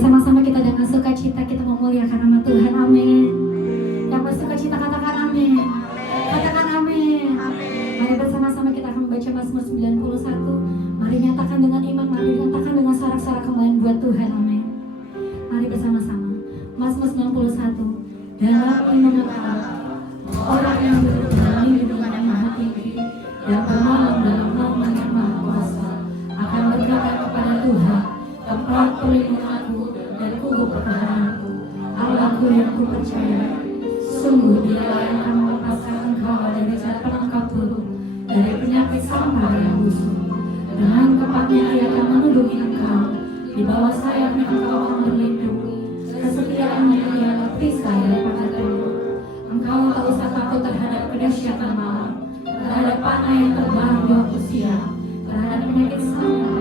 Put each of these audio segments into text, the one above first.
bersama-sama kita dengan sukacita kita memuliakan nama Tuhan. Amin. Yang bersukacita katakan amin. Katakan amin. Mari bersama-sama kita akan membaca Mazmur 91. Mari nyatakan dengan iman, mari nyatakan dengan sorak-sorak kembali buat Tuhan. Amin. Mari bersama-sama. Mazmur 91. Dalam lindungan Allah, orang yang duduk dalam lindungan yang maha tinggi dan bermalam dalam naungan yang maha kuasa akan berkata kepada Tuhan, tempat perlindunganku dan kubu pertahananku, Allahku yang kupercaya. Sungguh Dialah yang akan melepaskan engkau dari jalan penangkap burung, dari penyakit sampar yang busuk. Dengan kepatnya Ia akan melindungi engkau, di bawah sayapnya engkau akan berlindung. Kesetiaannya Ia perisai daripada tembok. Engkau tak usah takut terhadap kedahsyatan malam, terhadap panah yang terbang di waktu siang, terhadap penyakit sampar,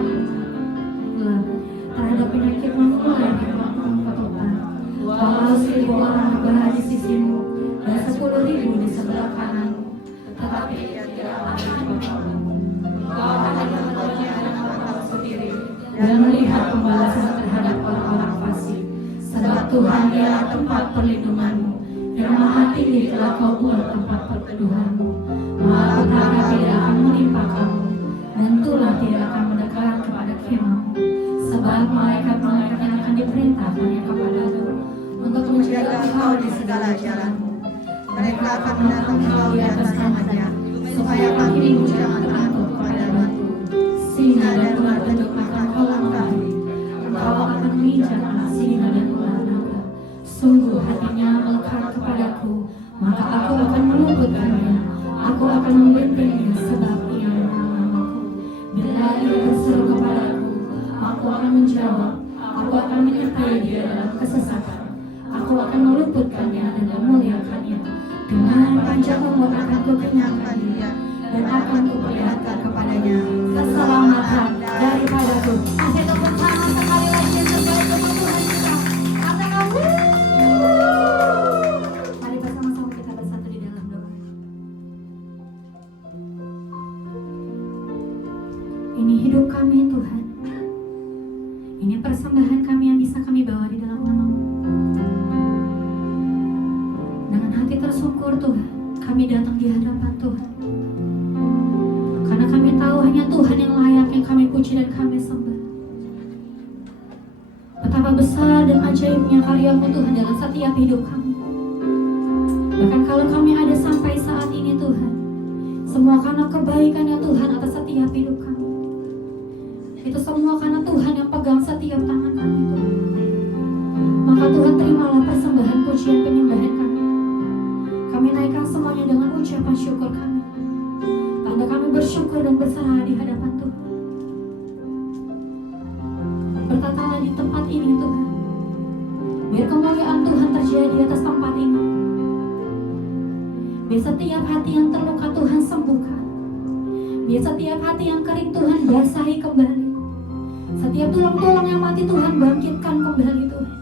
terhadap penyakit menular di waktu petang. Walau 1000 orang berada di sisimu dan 10.000 di sebelah kananmu, tetapi Ia tidak akan menolongmu. Kau akan menolaknya dengan matamu sendiri dan melihat pembalasan terhadap orang-orang fasik. Sebab Tuhan Dialah tempat perlindunganmu, yang maha tinggi telah kau buat tempat perteduhanmu. Malapetaka tidak akan menimpa kamu, dan tulah tidak akan mendekat kepada kemahmu. Sebab malaikat-malaikatnya akan diperintahkannya kepadamu untuk menjaga engkau di segala jalanmu. Mereka akan menatang engkau di atas kakinya, supaya kakimu jangan terangkut kepada batu. Singa dan ular bentuk akan kau langkahi. Engkau akan menginjak anak singa dan ular naga. Sungguh hatinya melekat kepadaku, maka aku akan meluputkannya. Aku akan membimbingnya sebab Ia mengenal namaku. Bila Ia berseru kepadaku, aku akan menjawab. Aku akan menyertai dia dalam kesesatan. Aku akan meluputkannya dan memuliakannya. Dengan panjang umur akan kukenyangkan dia, dan akan kuperlihatkan kepadanya keselamatan daripadaku. Kasih tepuk tangan sekali lagi yang terbaik untuk Tuhan kita. Katakan mari bersama-sama kita bersatu di dalam doa. Ini hidup kami Tuhan. Ini persembahan kami yang bisa kami bawa di dalam nama-Mu. Dengan hati tersyukur Tuhan, kami datang di hadapan Tuhan. Karena kami tahu hanya Tuhan yang layak yang kami puji dan kami sembah. Betapa besar dan ajaibnya karya-Mu Tuhan dalam setiap hidup kami. Bahkan kalau kami ada sampai saat ini Tuhan, semua karena kebaikan-Nya Tuhan atas setiap hidup kami. Itu semua karena Tuhan yang pegang setiap tangan kami Tuhan. Maka Tuhan terimalah persembahan pujian penyembahan kami. Kami naikkan semuanya dengan ucapan syukur kami. Tanda kami bersyukur dan berserah di hadapan Tuhan. Bertatalah di tempat ini Tuhan. Biar kemuliaan Tuhan terjadi atas tempat ini. Biar setiap hati yang terluka Tuhan sembuhkan. Biar setiap hati yang kering Tuhan basahi kembali. Setiap tulang-tulang yang mati Tuhan bangkitkan kembali Tuhan.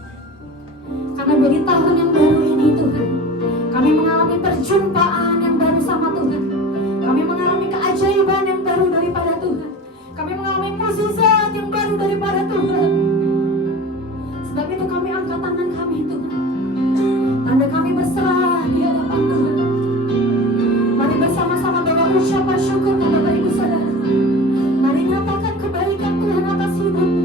Karena dari tahun yang baru ini Tuhan, kami mengalami perjumpaan yang baru sama Tuhan. Kami mengalami keajaiban yang baru daripada Tuhan. Kami mengalami mukjizat yang baru daripada Tuhan. Sebab itu kami angkat tangan kami Tuhan. Tanda kami berserah di hadapan Tuhan. Mari bersama-sama bawa ucapan syukur kepada ibu saudara. Mari nyatakan kebaikan Tuhan atas hidupmu.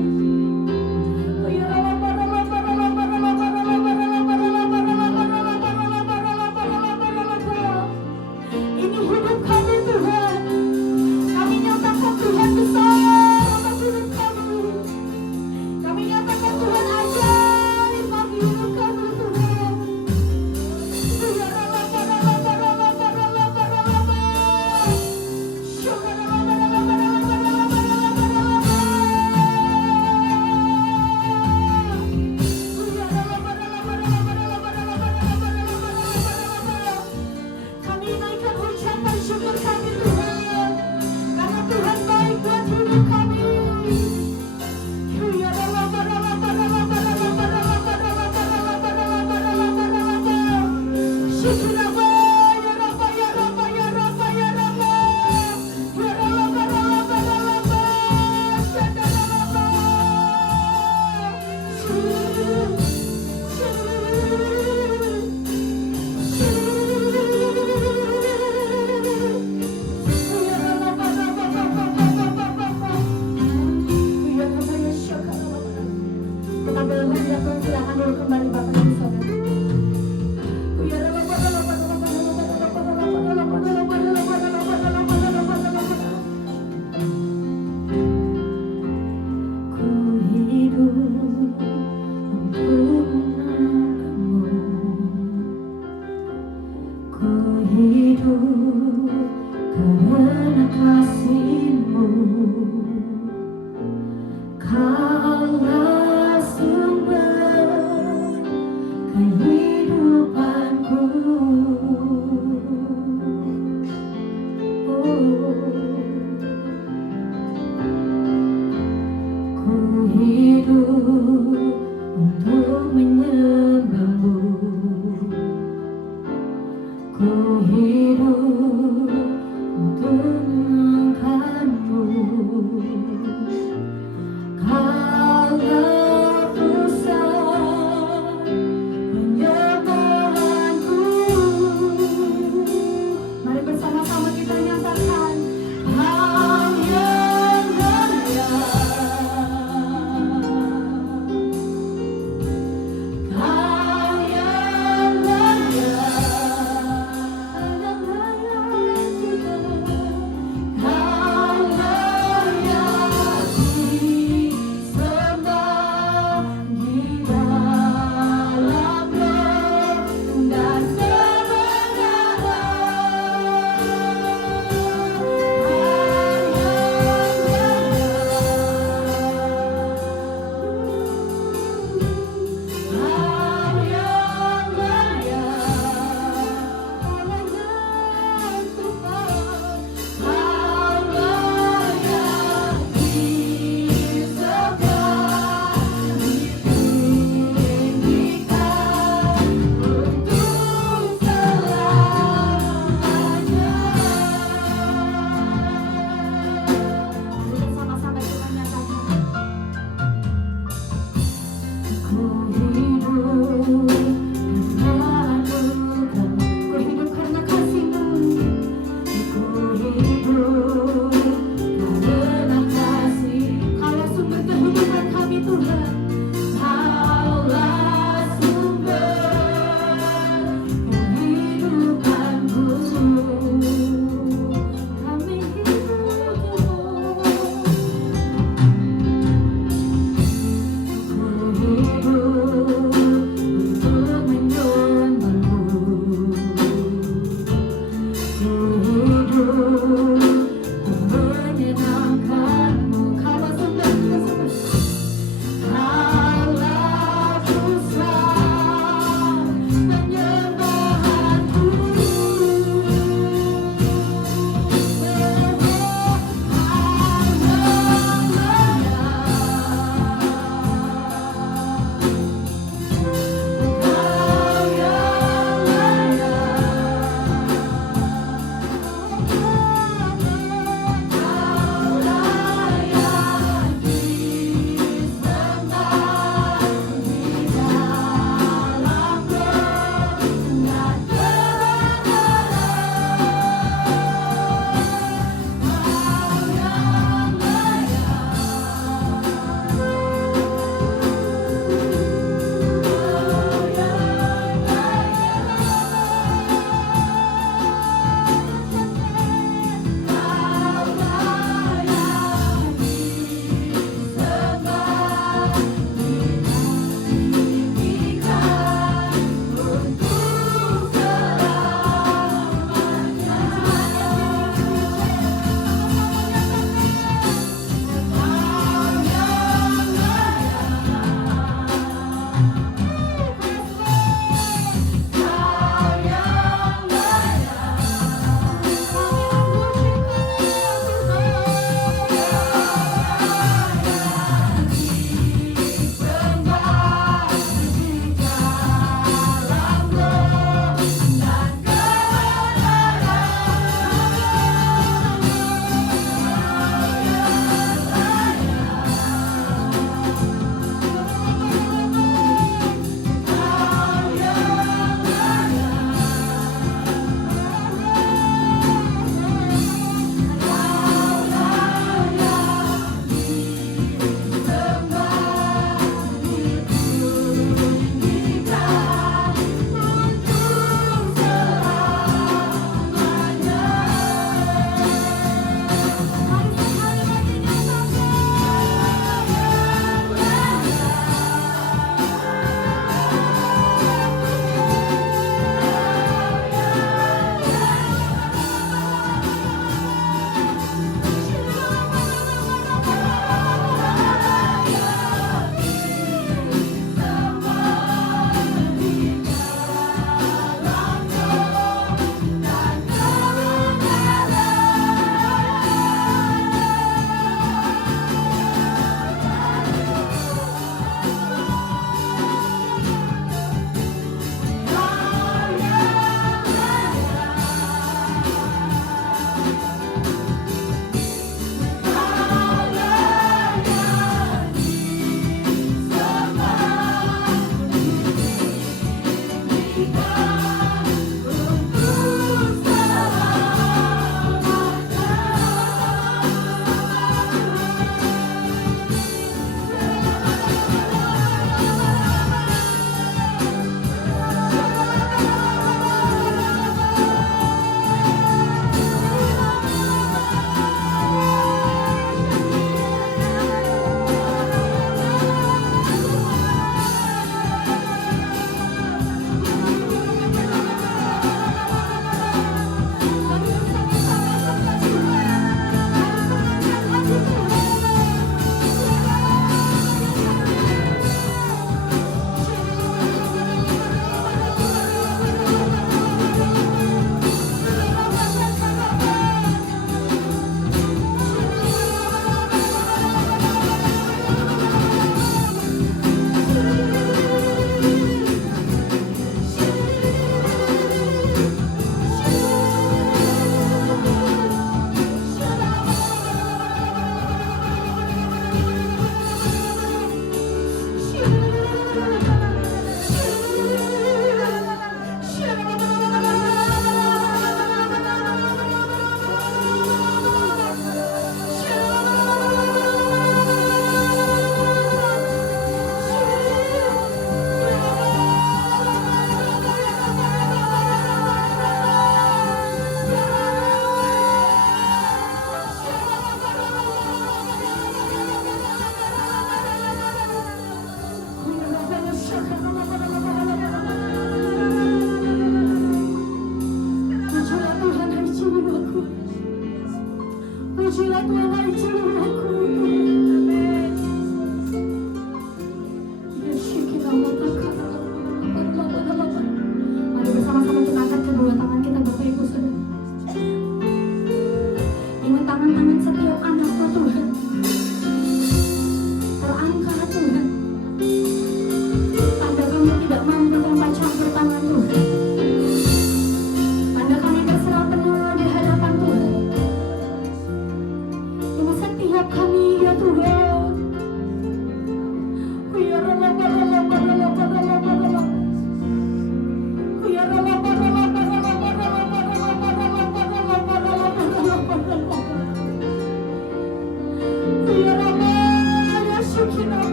hidup karena kasih-Mu. Kaulah sumber kehidupanku. Ku hidup untuk menyembah-Mu. Ku hidup untuk mengangkat-Mu. Kaulah pusat penyembahanku. Mari bersama-sama kita nyatakan, Kau yang mulia, Kau yang mulia, Kau yang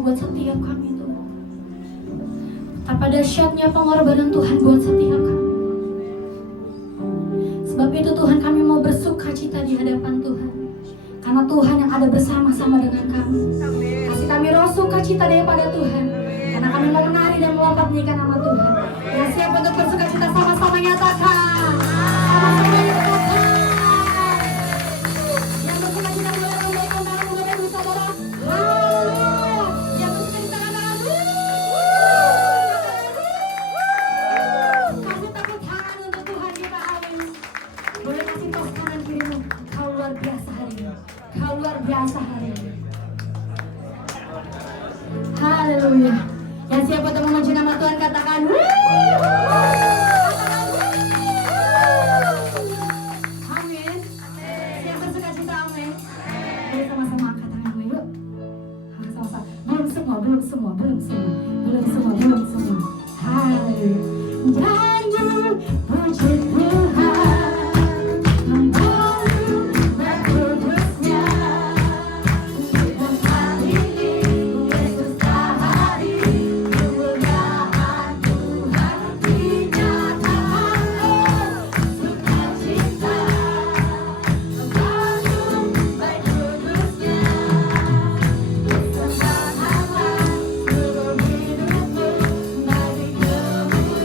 buat setiap kami Tuhan. Betapa dahsyatnya pengorbanan Tuhan buat setiap kami. Sebab itu Tuhan, kami mau bersuka cita di hadapan Tuhan, karena Tuhan yang ada bersama-sama dengan kami. Kasih kami roh sukacita daripada Tuhan, karena kami mau menari dan melompat menyanyikan nama Tuhan. Ya, siap untuk bersuka cita, sama-sama nyatakan. Sama-sama nyatakan. Yang bersuka cita boleh lambaikan tangan Bapak Ibu Saudara. Haleluya. Yang bersuka cita katakan. Kasih tepuk tangan untuk Tuhan kita hari ini. Boleh kasih tos kanan kirimu. Kau luar biasa hari ini. Kau luar biasa hari ini. Haleluya. Yang siap untuk memuji nama Tuhan katakan. Amin. Siap bersuka cita, amin. Mari sama-sama angkat tanganmu yuk. Sama-sama. Belum semua. Haleluya. Dan puji Tuhan, membaru berkudusnya. Dan hari ini Yesus hari kemuliaan Tuhan dinyatakan. Sukacita membaru berkudusnya. Bersembahkanlah seluruh hidupmu bagi kemuliaannya.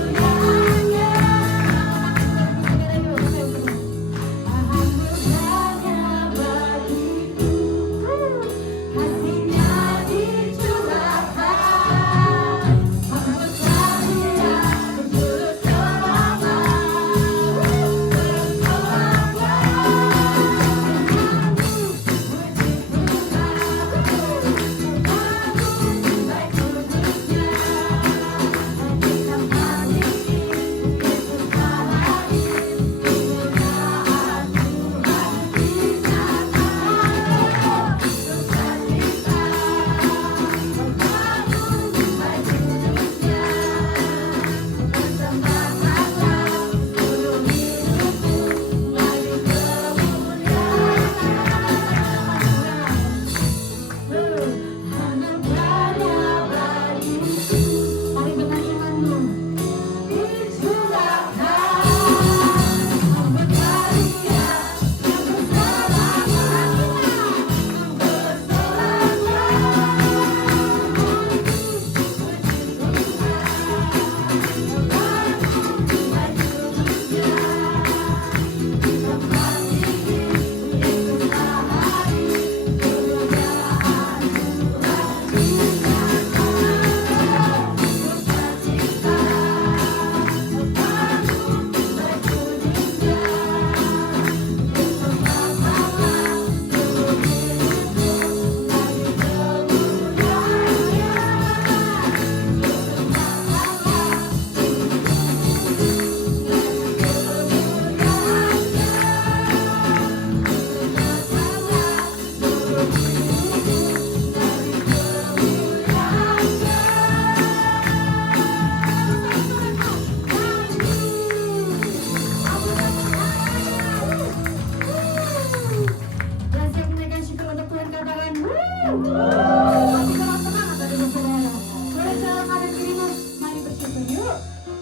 Masih kurang semangat tadi saudara. Boleh jalan kanan kiri mas. Mari bersyukur yuk.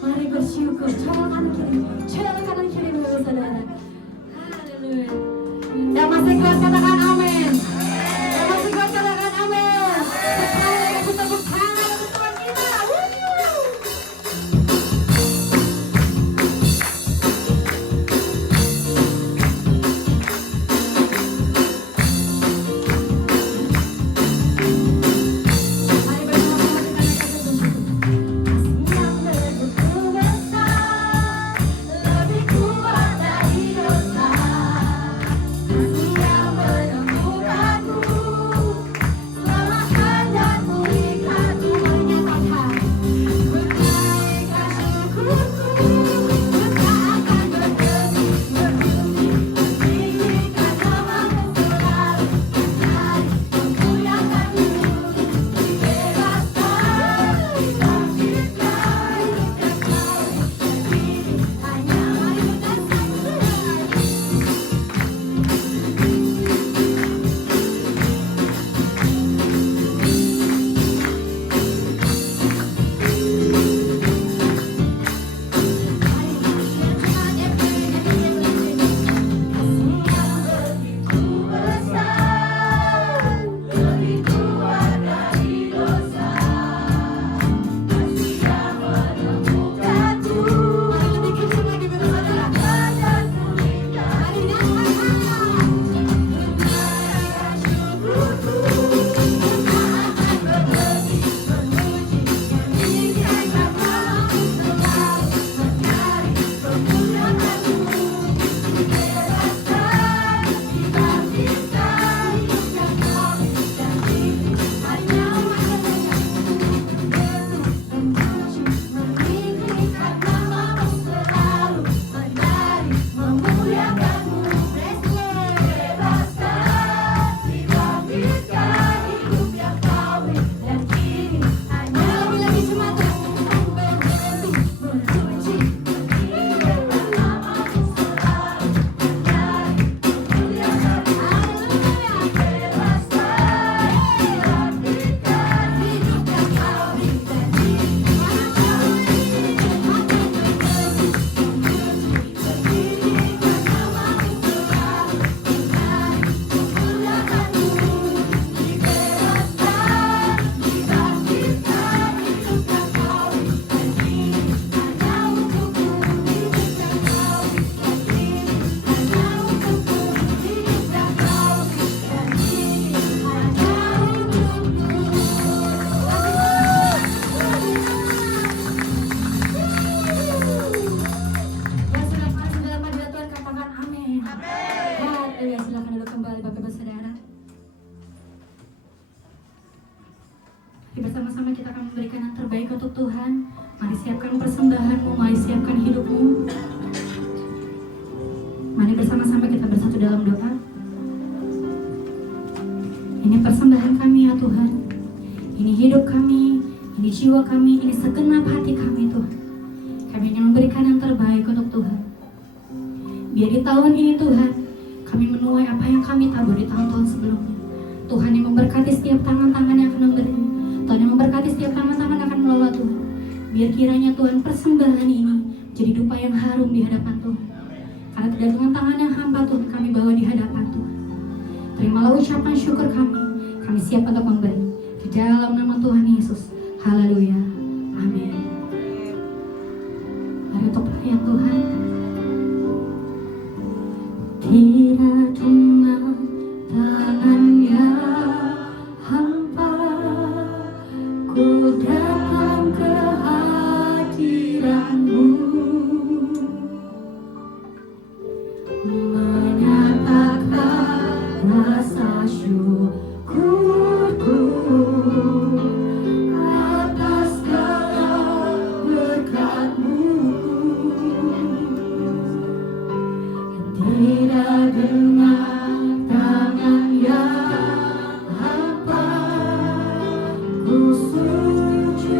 Mari bersyukur. Jalan kanan kiri. Jalan kanan kiri dulu saudara. Haleluya. Yang masih kuat katakan amin. Yang masih kuat katakan amin. Sekali lagi tepuk tangan untuk Tuhan kita. Bersama-sama kita akan memberikan yang terbaik untuk Tuhan. Mari siapkan persembahanmu, mari siapkan hidupmu. Mari bersama-sama kita bersatu dalam doa. Ini persembahan kami ya Tuhan. Ini hidup kami, ini jiwa kami, ini segenap hati kami Tuhan. Kami ingin memberikan yang terbaik untuk Tuhan. Biar di tahun ini Tuhan, kami menuai apa yang kami tabur di tahun-tahun sebelumnya. Tuhan yang memberkati setiap tangan-tangan yang akan memberi. Tuhan yang memberkati setiap tangan-tangan akan mengelola Tuhan. Biar kiranya Tuhan persembahan ini jadi dupa yang harum di hadapan Tuhan. Karena tidak dengan tangan yang hamba Tuhan kami bawa di hadapan Tuhan. Terimalah ucapan syukur kami. Kami siap untuk memberi. Di dalam nama Tuhan Yesus. Haleluya. Amin. Mari untuk pelayan Tuhan. Tidak dengan tangannya hampa ku datang ke hadirat-Mu, menyatakan rasa syukurku atas segala berkat-Mu. Tidak dengan tangan yang hampa ku sujud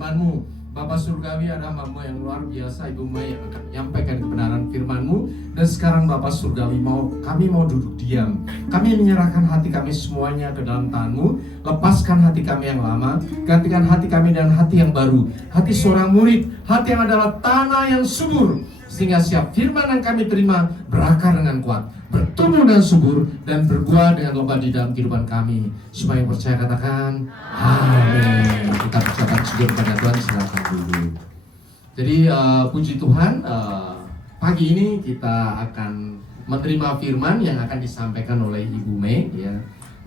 firman-Mu. Bapa Surgawi, ada hamba yang luar biasa, Ibu Mai yang akan menyampaikan kebenaran firman-Mu. Dan sekarang Bapa Surgawi, kami mau duduk diam. Kami menyerahkan hati kami semuanya ke dalam tangan-Mu. Lepaskan hati kami yang lama, gantikan hati kami dengan hati yang baru, hati seorang murid, hati yang adalah tanah yang subur, sehingga setiap firman yang kami terima berakar dengan kuat, bertumbuh dan subur, dan berbuah dengan lebat di dalam kehidupan kami. Supaya yang percaya katakan amin. Kita ucapkan syukur kepada Tuhan, silakan dulu. Jadi puji Tuhan, pagi ini kita akan menerima firman yang akan disampaikan oleh Ibu Mei, ya.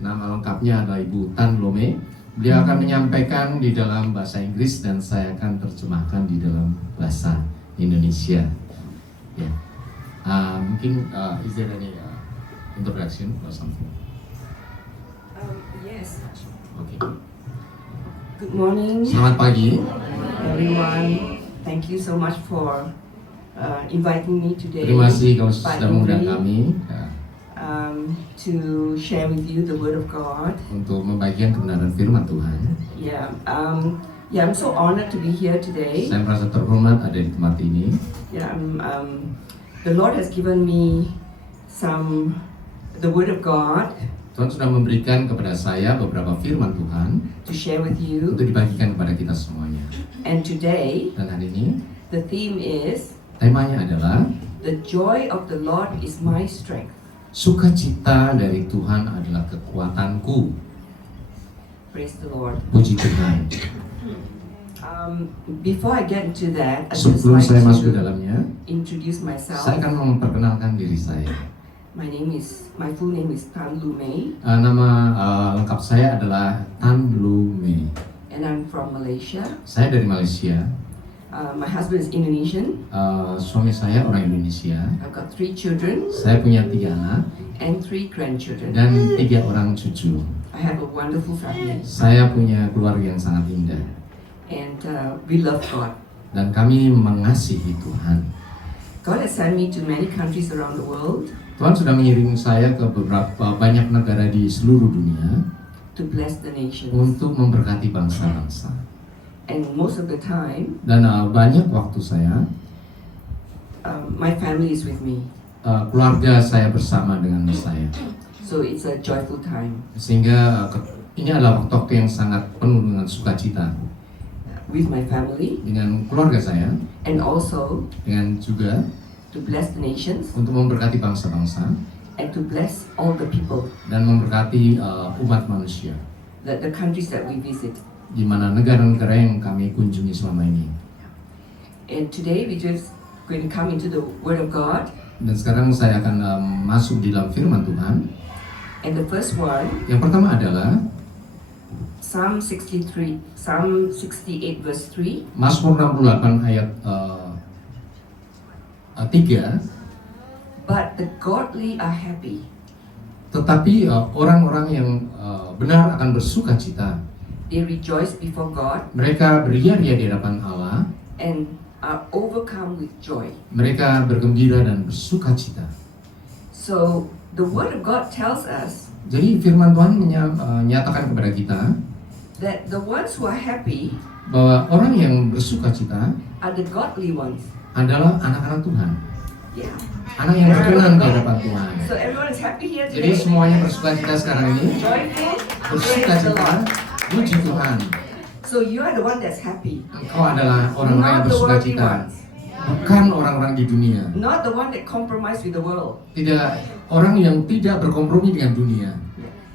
Nama lengkapnya adalah Ibu Tan Lo Mei. Beliau akan menyampaikan di dalam bahasa Inggris dan saya akan terjemahkan di dalam bahasa Indonesia. Ya. Mungkin is there any introduction or something? Yes. Okay. Good morning, Selamat pagi. everyone. Thank you so much for inviting me today. Terima kasih kalau Pak sudah mengundang Indri, kami ya, to share with you the Word of God. untuk membagikan kebenaran firman Tuhan. Yeah. I'm so honored to be here today. Saya merasa terhormat ada di tempat ini. Yeah. The Lord has given me the Word of God Tuhan sudah memberikan kepada saya beberapa firman Tuhan to share with you. untuk dibagikan kepada kita semuanya. And today, Dan hari ini the theme is temanya adalah the joy of the Lord is my strength. sukacita dari Tuhan adalah kekuatanku. Praise the Lord. Puji Tuhan. Before I get into that, I just Sebelum like saya masuk ke to dalamnya, introduce myself. saya akan memperkenalkan diri saya. My full name is Tan Lu Mei, Nama lengkap saya adalah Tan Lu Mei. and I'm from Malaysia. Saya dari Malaysia. My husband is Indonesian. Suami saya orang Indonesia. I've got 3 children Saya punya 3 anak and 3 grandchildren. dan 3 orang cucu. I have a wonderful family, Saya punya keluarga yang sangat indah and we love God. dan kami mengasihi Tuhan. God has sent me to many countries around the world Tuhan sudah mengirim saya ke beberapa banyak negara di seluruh dunia to bless the nations. untuk memberkati bangsa-bangsa. And most of the time, Dan banyak waktu saya, my family is with me. keluarga saya bersama dengan saya. So it's a joyful time Sehingga ini adalah waktu yang sangat penuh dengan sukacita with my family, dengan keluarga saya, and also dengan juga to bless the nations untuk memberkati bangsa-bangsa and to bless all the people, dan memberkati umat manusia the countries that we visit. di mana negara-negara yang kami kunjungi selama ini. And today we just going to come into the Word of God. Dan sekarang saya akan masuk di dalam firman Tuhan. And the first one, Yang pertama adalah Psalm 68 verse 3. Mazmur 68 ayat 3. But the godly are happy. Tetapi orang-orang yang benar akan bersukacita. They rejoice before God Mereka beria-ria di hadapan Allah. and are overcome with joy. Mereka bergembira dan bersukacita. So the Word of God tells us Jadi firman Tuhan menyatakan kepada kita that the ones who are happy bahwa orang yang bersukacita are the godly ones. adalah anak-anak Tuhan. Yeah. Anak yang berkenan di hadapan Tuhan. So everyone is happy here Jadi today. semuanya bersukacita sekarang ini. Joyful. Praise the Bersukacita, Lord. puji Tuhan. So you are the one that's happy, Engkau adalah orang-orang yang not the worldly bersukacita, ones, bukan orang-orang di dunia. not the one that compromise with the world, Tidak orang yang tidak berkompromi dengan dunia,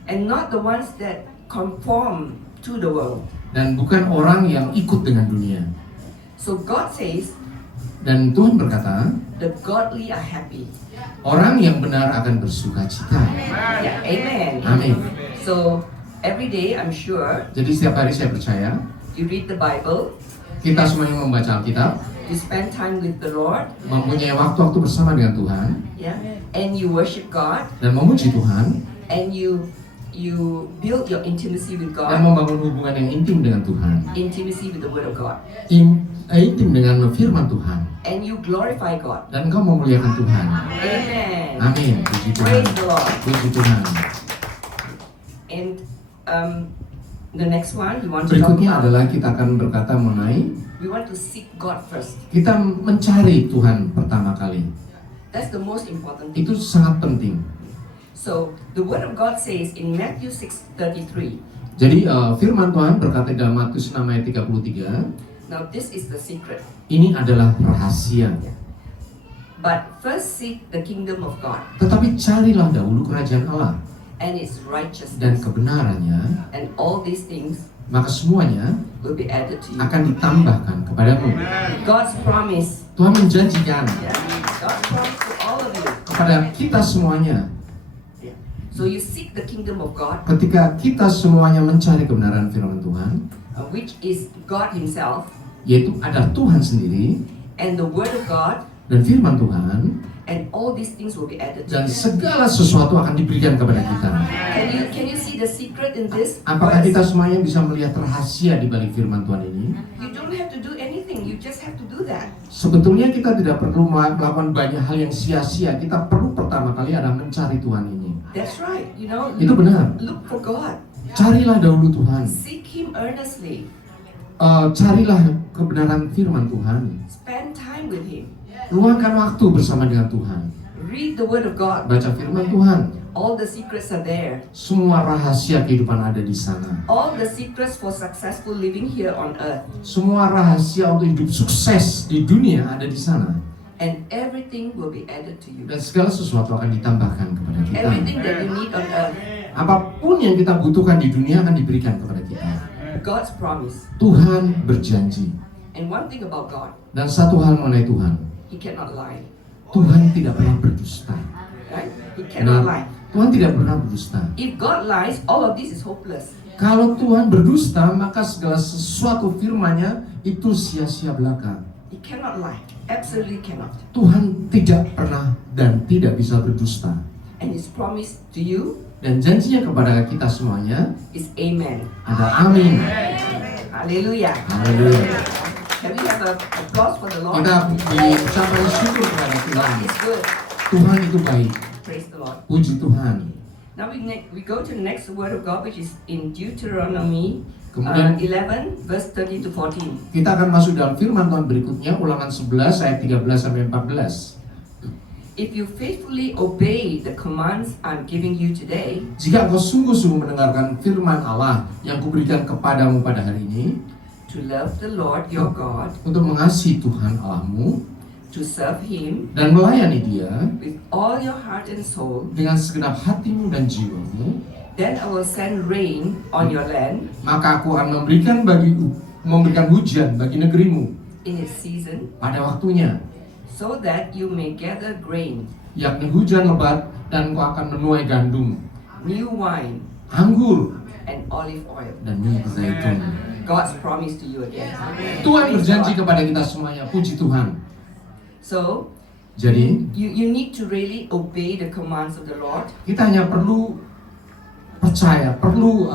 and not the ones that conform to the world. dan bukan orang yang ikut dengan dunia. So God says Dan Tuhan berkata, the godly are happy. orang yang benar akan bersukacita. Yeah, amen. Amin. So every day, I'm sure Jadi setiap hari saya percaya you read the Bible, kita semuanya membaca Alkitab, you spend time with the Lord, mempunyai waktu-waktu bersama dengan Tuhan, yeah, and you worship God, dan memuji Tuhan, and you build your intimacy with dan God, membangun hubungan yang intim dengan Tuhan, intimacy with the Word of God, intim dengan firman Tuhan, and you glorify God. dan engkau memuliakan Tuhan. Amen. Amin. Puji Tuhan. Praise the Lord. Puji Tuhan. And The next one, we want to talk Berikutnya about, adalah kita akan berkata mengenai we want to seek God first. kita mencari Tuhan pertama kali. That's the most important thing. Itu sangat penting. So the Word of God says in Matthew 6:33. Jadi firman Tuhan berkata dalam Matius 6 ayat 33, Now this is the secret. ini adalah rahasia. But first seek the kingdom of God Tetapi carilah dahulu kerajaan Allah and His dan righteousness, kebenarannya, and all these things maka semuanya will be added to you. akan ditambahkan kepadamu. God's promise. Tuhan menjanjikan Yeah. God's promise to all of you. kepada kita semuanya, Yeah. So you seek the kingdom of God, ketika kita semuanya mencari kebenaran firman Tuhan, which is God Himself, yaitu ada Tuhan sendiri and the Word of God, dan firman Tuhan, and all these things will be added to dan you. segala sesuatu akan diberikan kepada kita. Can you see the secret in this? Apakah verse? kita semuanya bisa melihat rahasia di balik firman Tuhan ini? You don't have to do anything. You just have to do that. Sebetulnya kita tidak perlu melakukan banyak hal yang sia-sia. Kita perlu pertama kali adalah mencari Tuhan ini. That's right. You know, Itu benar. look for God. Carilah dahulu Tuhan. Seek Him earnestly. Carilah kebenaran firman Tuhan. Spend time with Him. Luangkan waktu bersama dengan Tuhan. Read the Word of God. Baca firman Tuhan. All the secrets are there. Semua rahasia kehidupan ada di sana. All the secrets for successful living here on earth. Semua rahasia untuk hidup sukses di dunia ada di sana. And everything will be added to you. Dan segala sesuatu akan ditambahkan kepada kita. Everything that you need on earth. Apapun yang kita butuhkan di dunia akan diberikan kepada kita. God's promise. Tuhan berjanji. And one thing about God, Dan satu hal mengenai Tuhan, He cannot lie. Tuhan tidak pernah berdusta. Right? He cannot lie. Tuhan tidak pernah berdusta. If God lies, all of this is hopeless. Kalau Tuhan berdusta, maka segala sesuatu firman-Nya itu sia-sia belaka. He cannot lie. Absolutely cannot. Tuhan tidak pernah dan tidak bisa berdusta. And His promise to you Dan janjinya kepada kita semuanya is amen. ada amin. Hallelujah. Haleluya. Can we have a applause for the Lord? Kita diucapkan syukur kepada God Tuhan. is good. Tuhan itu baik. Praise the Lord. Puji Tuhan. Now we go to the next word of God, which is in Deuteronomy Kemudian 11, verse 13 to 14. kita akan masuk dalam firman Tuhan berikutnya, Ulangan 11 ayat 13 sampai 14. If you faithfully obey the commands I'm giving you today, Jika engkau sungguh-sungguh mendengarkan firman Allah yang kuberikan kepadamu pada hari ini, to love the Lord your God, untuk mengasihi Tuhan Allahmu to serve Him dan melayani Dia with all your heart and soul, dengan segenap hatimu dan jiwamu, then I will send rain on your land maka aku akan memberikan hujan bagi negerimu in its season, pada waktunya, so that you may gather grain, yakni hujan lebat, dan engkau akan menuai gandum, new wine, anggur, and olive oil. dan minyak zaitun. God's promise to you again. Tuhan berjanji kepada kita semuanya, puji Tuhan. So, Jadi you need to really obey the commands of the Lord. kita hanya perlu percaya, perlu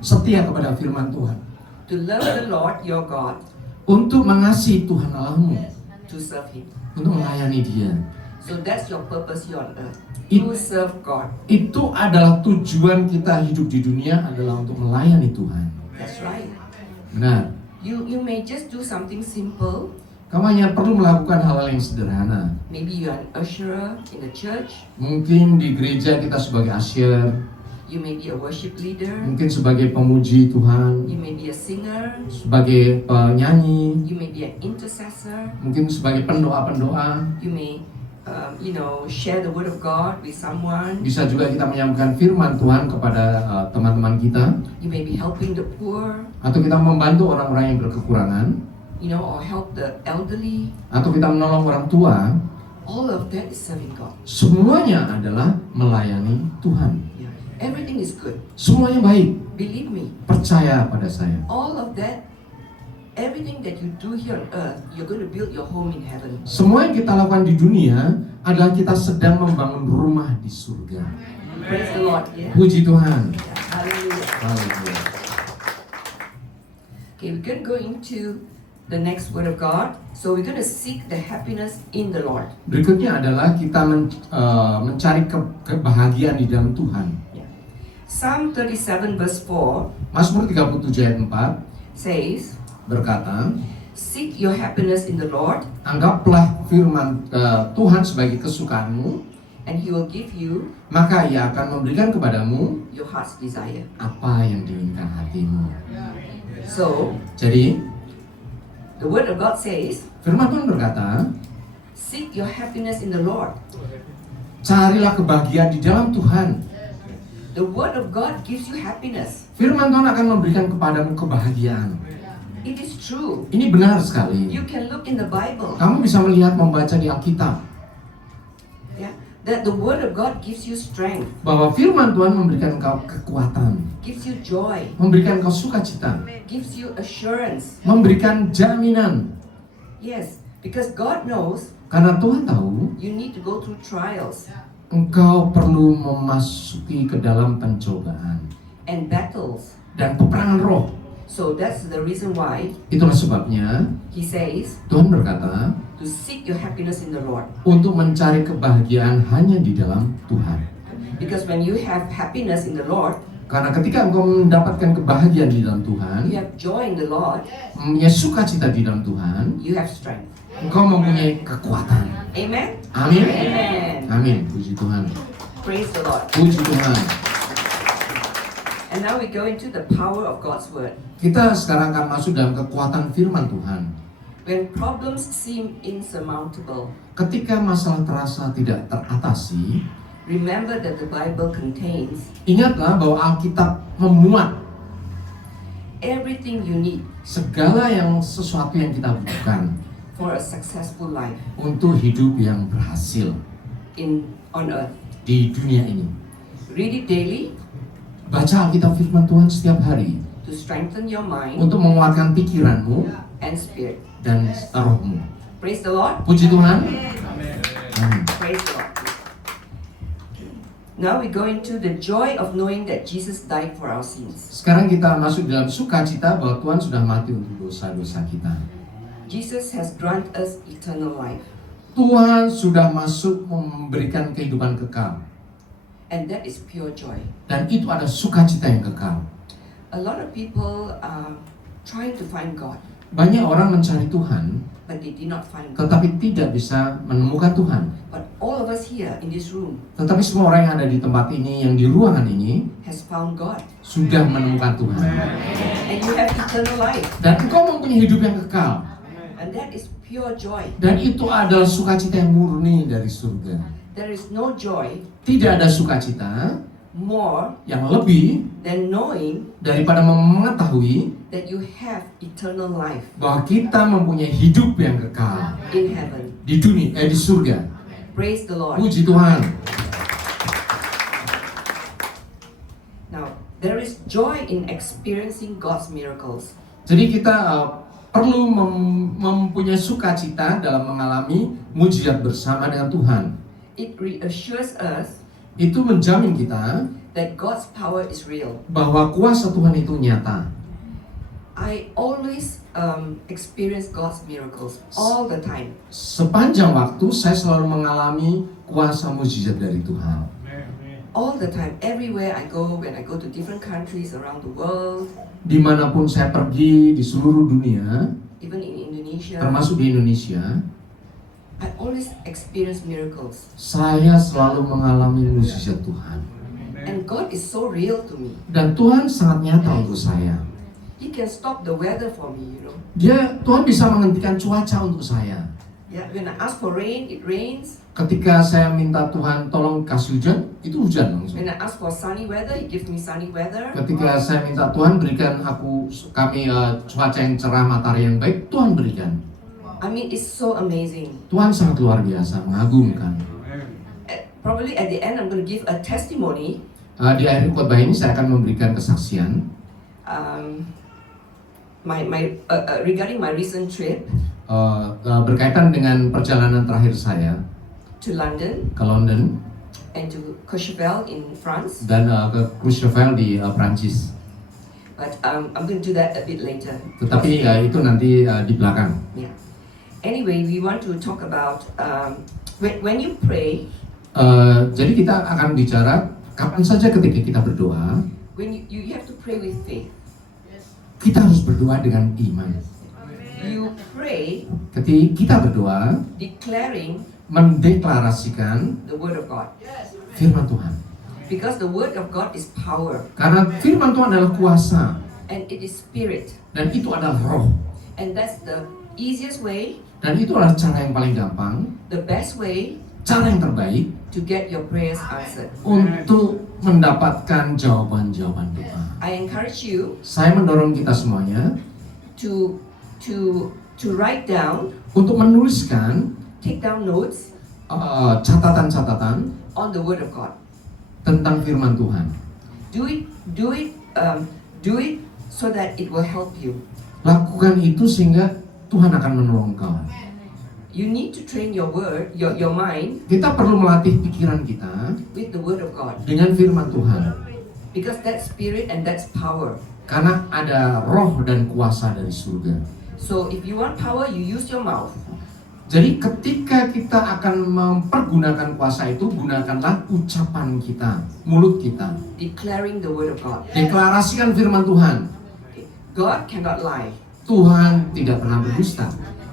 setia kepada firman Tuhan, To love the Lord your God, untuk mengasihi Tuhan Allahmu, to serve Him. untuk melayani Dia. So that's your purpose here on earth. It- To serve God. Itu adalah tujuan kita hidup di dunia, adalah untuk melayani Tuhan. That's right. Benar. You may just do something simple. Kamu hanya perlu melakukan hal-hal yang sederhana. Maybe you are an usher in the church. Mungkin di gereja kita sebagai usher, You may be a worship leader. mungkin sebagai pemuji Tuhan, You may be a singer. sebagai penyanyi, You may be an intercessor. mungkin sebagai pendoa-pendoa. You may, share the word of God with someone. Bisa juga kita menyampaikan firman Tuhan kepada teman-teman kita, You may be helping the poor, atau kita membantu orang-orang yang berkekurangan, or help the elderly. atau kita menolong orang tua. All of that is serving God. Semuanya adalah melayani Tuhan. Yeah. Everything is good. Semuanya baik. Believe me. Percaya pada saya. All of that, everything that you do here on earth, you're going to build your home in heaven. Semua yang kita lakukan di dunia adalah kita sedang membangun rumah di surga. Praise the Lord. Yeah. Puji Tuhan. Hallelujah. Haleluya. Okay, we're going to go into the next word of God. So we're going to seek the happiness in the Lord. Berikutnya adalah kita mencari kebahagiaan di dalam Tuhan. Yeah. Psalm 37 verse 4 Mazmur 37 ayat 4 says, berkata, seek your happiness in the Lord, anggaplah firman Tuhan sebagai kesukaanmu, and He will give you maka Ia akan memberikan kepadamu your heart's desire. apa yang diinginkan hatimu. So, Jadi, the Word of God says, firman Tuhan berkata, seek your happiness in the Lord. carilah kebahagiaan di dalam Tuhan. The Word of God gives you happiness. Firman Tuhan akan memberikan kepadamu kebahagiaan. It is true. Ini benar sekali. You can look in the Bible, Kamu bisa melihat, membaca di Alkitab, yeah, that the Word of God gives you strength, bahwa firman Tuhan memberikan kau kekuatan, gives you joy, memberikan kau sukacita, gives you assurance. memberikan jaminan. Yes, because God knows Karena Tuhan tahu you need to go through trials engkau perlu memasuki ke dalam pencobaan and battles. dan peperangan roh. So that's the reason why Itulah sebabnya He says Tuhan berkata to seek your happiness in the Lord. untuk mencari kebahagiaan hanya di dalam Tuhan. Because when you have happiness in the Lord, Karena ketika engkau mendapatkan kebahagiaan di dalam Tuhan, you have joy in the Lord, mempunyai sukacita di dalam Tuhan, you have strength. engkau mempunyai kekuatan. Amen? Amin. Amen. Amin. Puji Tuhan. Praise the Lord. Puji Tuhan. And now we go into the power of God's Word. Kita sekarang akan masuk dalam kekuatan firman Tuhan. When problems seem insurmountable, Ketika masalah terasa tidak teratasi, remember that the Bible contains ingatlah bahwa Alkitab memuat everything you need segala sesuatu yang kita butuhkan for a successful life untuk hidup yang berhasil on earth. di dunia ini. Read it daily Baca Alkitab firman Tuhan setiap hari to strengthen your mind untuk menguatkan pikiranmu and spirit. dan rohmu. Praise the Lord. Puji Tuhan. Amin. Praise the Lord. Now we go into the joy of knowing that Jesus died for our sins. Sekarang kita masuk dalam sukacita bahwa Tuhan sudah mati untuk dosa-dosa kita. Jesus has granted us eternal life, Tuhan sudah masuk memberikan kehidupan kekal. and that is pure joy. Dan itu ada sukacita yang kekal. A lot of people are trying to find God, Banyak orang mencari Tuhan, but they did not find God. tetapi tidak bisa menemukan Tuhan. But all of us here in this room Tetapi semua orang yang ada di tempat ini, yang di ruangan ini, has found God, sudah menemukan Tuhan. and you have eternal life, Dan engkau mempunyai hidup yang kekal. and that is pure joy. Dan itu adalah sukacita yang murni dari surga. There is no joy Tidak ada sukacita more yang lebih than knowing daripada mengetahui that you have eternal life bahwa kita mempunyai hidup yang kekal in heaven. di dunia, di surga. Praise the Lord. Puji Tuhan. Now, there is joy in experiencing God's miracles. Jadi kita perlu mempunyai sukacita dalam mengalami mujizat bersama dengan Tuhan. It reassures us Itu menjamin kita that God's power is real. bahwa kuasa Tuhan itu nyata. I always experience God's miracles all the time. Sepanjang waktu saya selalu mengalami kuasa mujizat dari Tuhan. All the time, everywhere I go, when I go to different countries around the world, Dimanapun saya pergi di seluruh dunia, even in Indonesia, termasuk di Indonesia, I always experience miracles. saya selalu mengalami mujizat Tuhan. And God is so real to me. Dan Tuhan sangat nyata untuk saya. He can stop the weather for me, you know. Tuhan bisa menghentikan cuaca untuk saya. Yeah, when I ask for rain, it rains. Ketika saya minta Tuhan tolong kasih hujan, itu hujan langsung. When I ask for sunny weather, He gives me sunny weather. Ketika saya minta Tuhan berikan kami cuaca yang cerah, matahari yang baik, Tuhan berikan. I mean, it's so amazing. Tuhan sangat luar biasa, mengagumkan. Probably at the end, I'm going to give a testimony. Di akhir khotbah ini saya akan memberikan kesaksian Regarding my recent trip berkaitan dengan perjalanan terakhir saya to London ke London and to Courchevel in France. dan ke Courchevel di Prancis. But I'm going to do that a bit later. Tetapi itu nanti di belakang. Yeah. Anyway, we want to talk about when you pray. Jadi kita akan bicara Kapan saja ketika kita berdoa, when you have to pray with faith. kita harus berdoa dengan iman. You pray Ketika kita berdoa, declaring mendeklarasikan the word of God. firman Tuhan. Because the word of God is power Karena firman Tuhan adalah kuasa and it is spirit. dan itu adalah roh. And that's the easiest way, Dan itu adalah cara yang paling gampang, the best way cara yang terbaik to get your prayers answered. untuk mendapatkan jawaban-jawaban doa. I encourage you Saya mendorong kita semuanya to write down, untuk menuliskan take down notes catatan-catatan on the word of God. tentang firman Tuhan. Do it so that it will help you. Lakukan itu sehingga Tuhan akan menolong kau. You need to train your your mind Kita perlu melatih pikiran kita with the word of God, dengan firman Tuhan. because that's spirit and that's power. Karena ada roh dan kuasa dari surga. So if you want power, you use your mouth. Jadi ketika kita akan mempergunakan kuasa itu, gunakanlah ucapan kita, mulut kita. Declaring the word of God. Deklarasikan firman Tuhan. God cannot lie. Tuhan tidak pernah berdusta.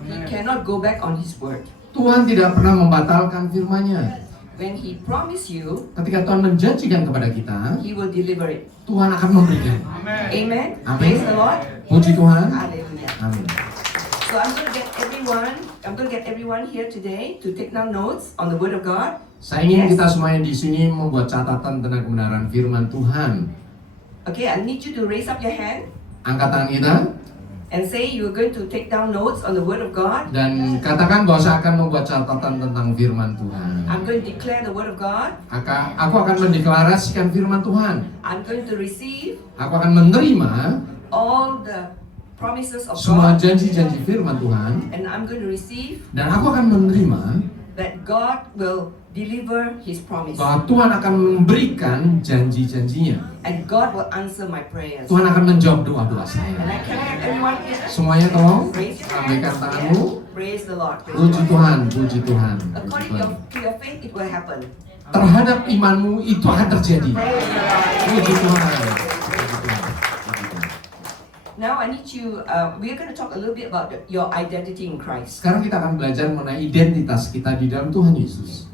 He cannot go back on his word. Tuhan tidak pernah membatalkan firman-Nya. When he promised you, Ketika Tuhan menjanjikan kepada kita, he will deliver it. Tuhan akan memberikan. Amen. Amen. Praise the Lord. Puji Tuhan. Hallelujah. Amin. So I'm going to get everyone here today to take down notes on the word of God. Saya ingin kita semuanya di sini membuat catatan tentang kebenaran firman Tuhan. Okay, I need you to raise up your hand Angkat tangan kita and say you're going to take down notes on the word of God. dan katakan bahwa saya akan membuat catatan tentang firman Tuhan. I'm going to declare the word of God. Aku akan mendeklarasikan firman Tuhan. I'm going to receive Aku akan menerima all the promises of semua God, janji-janji firman Tuhan and I'm going to receive dan aku akan menerima that God will deliver his promise, bahwa Tuhan akan memberikan janji-janjinya. and God will answer my prayers. Tuhan akan menjawab doa-doa And saya. can I have everyone here? Semuanya tolong Raise your lambaikan hands. tanganmu. Yes. Praise the Lord. Praise Puji the Lord. Tuhan, puji Tuhan. Puji According Tuhan. to your faith, it will happen. Terhadap imanmu itu akan terjadi. Praise the Lord. Puji Tuhan. Puji Tuhan. Puji Tuhan. Now I need you. We're going to talk a little bit about your identity in Christ. Sekarang kita akan belajar mengenai identitas kita di dalam Tuhan Yesus.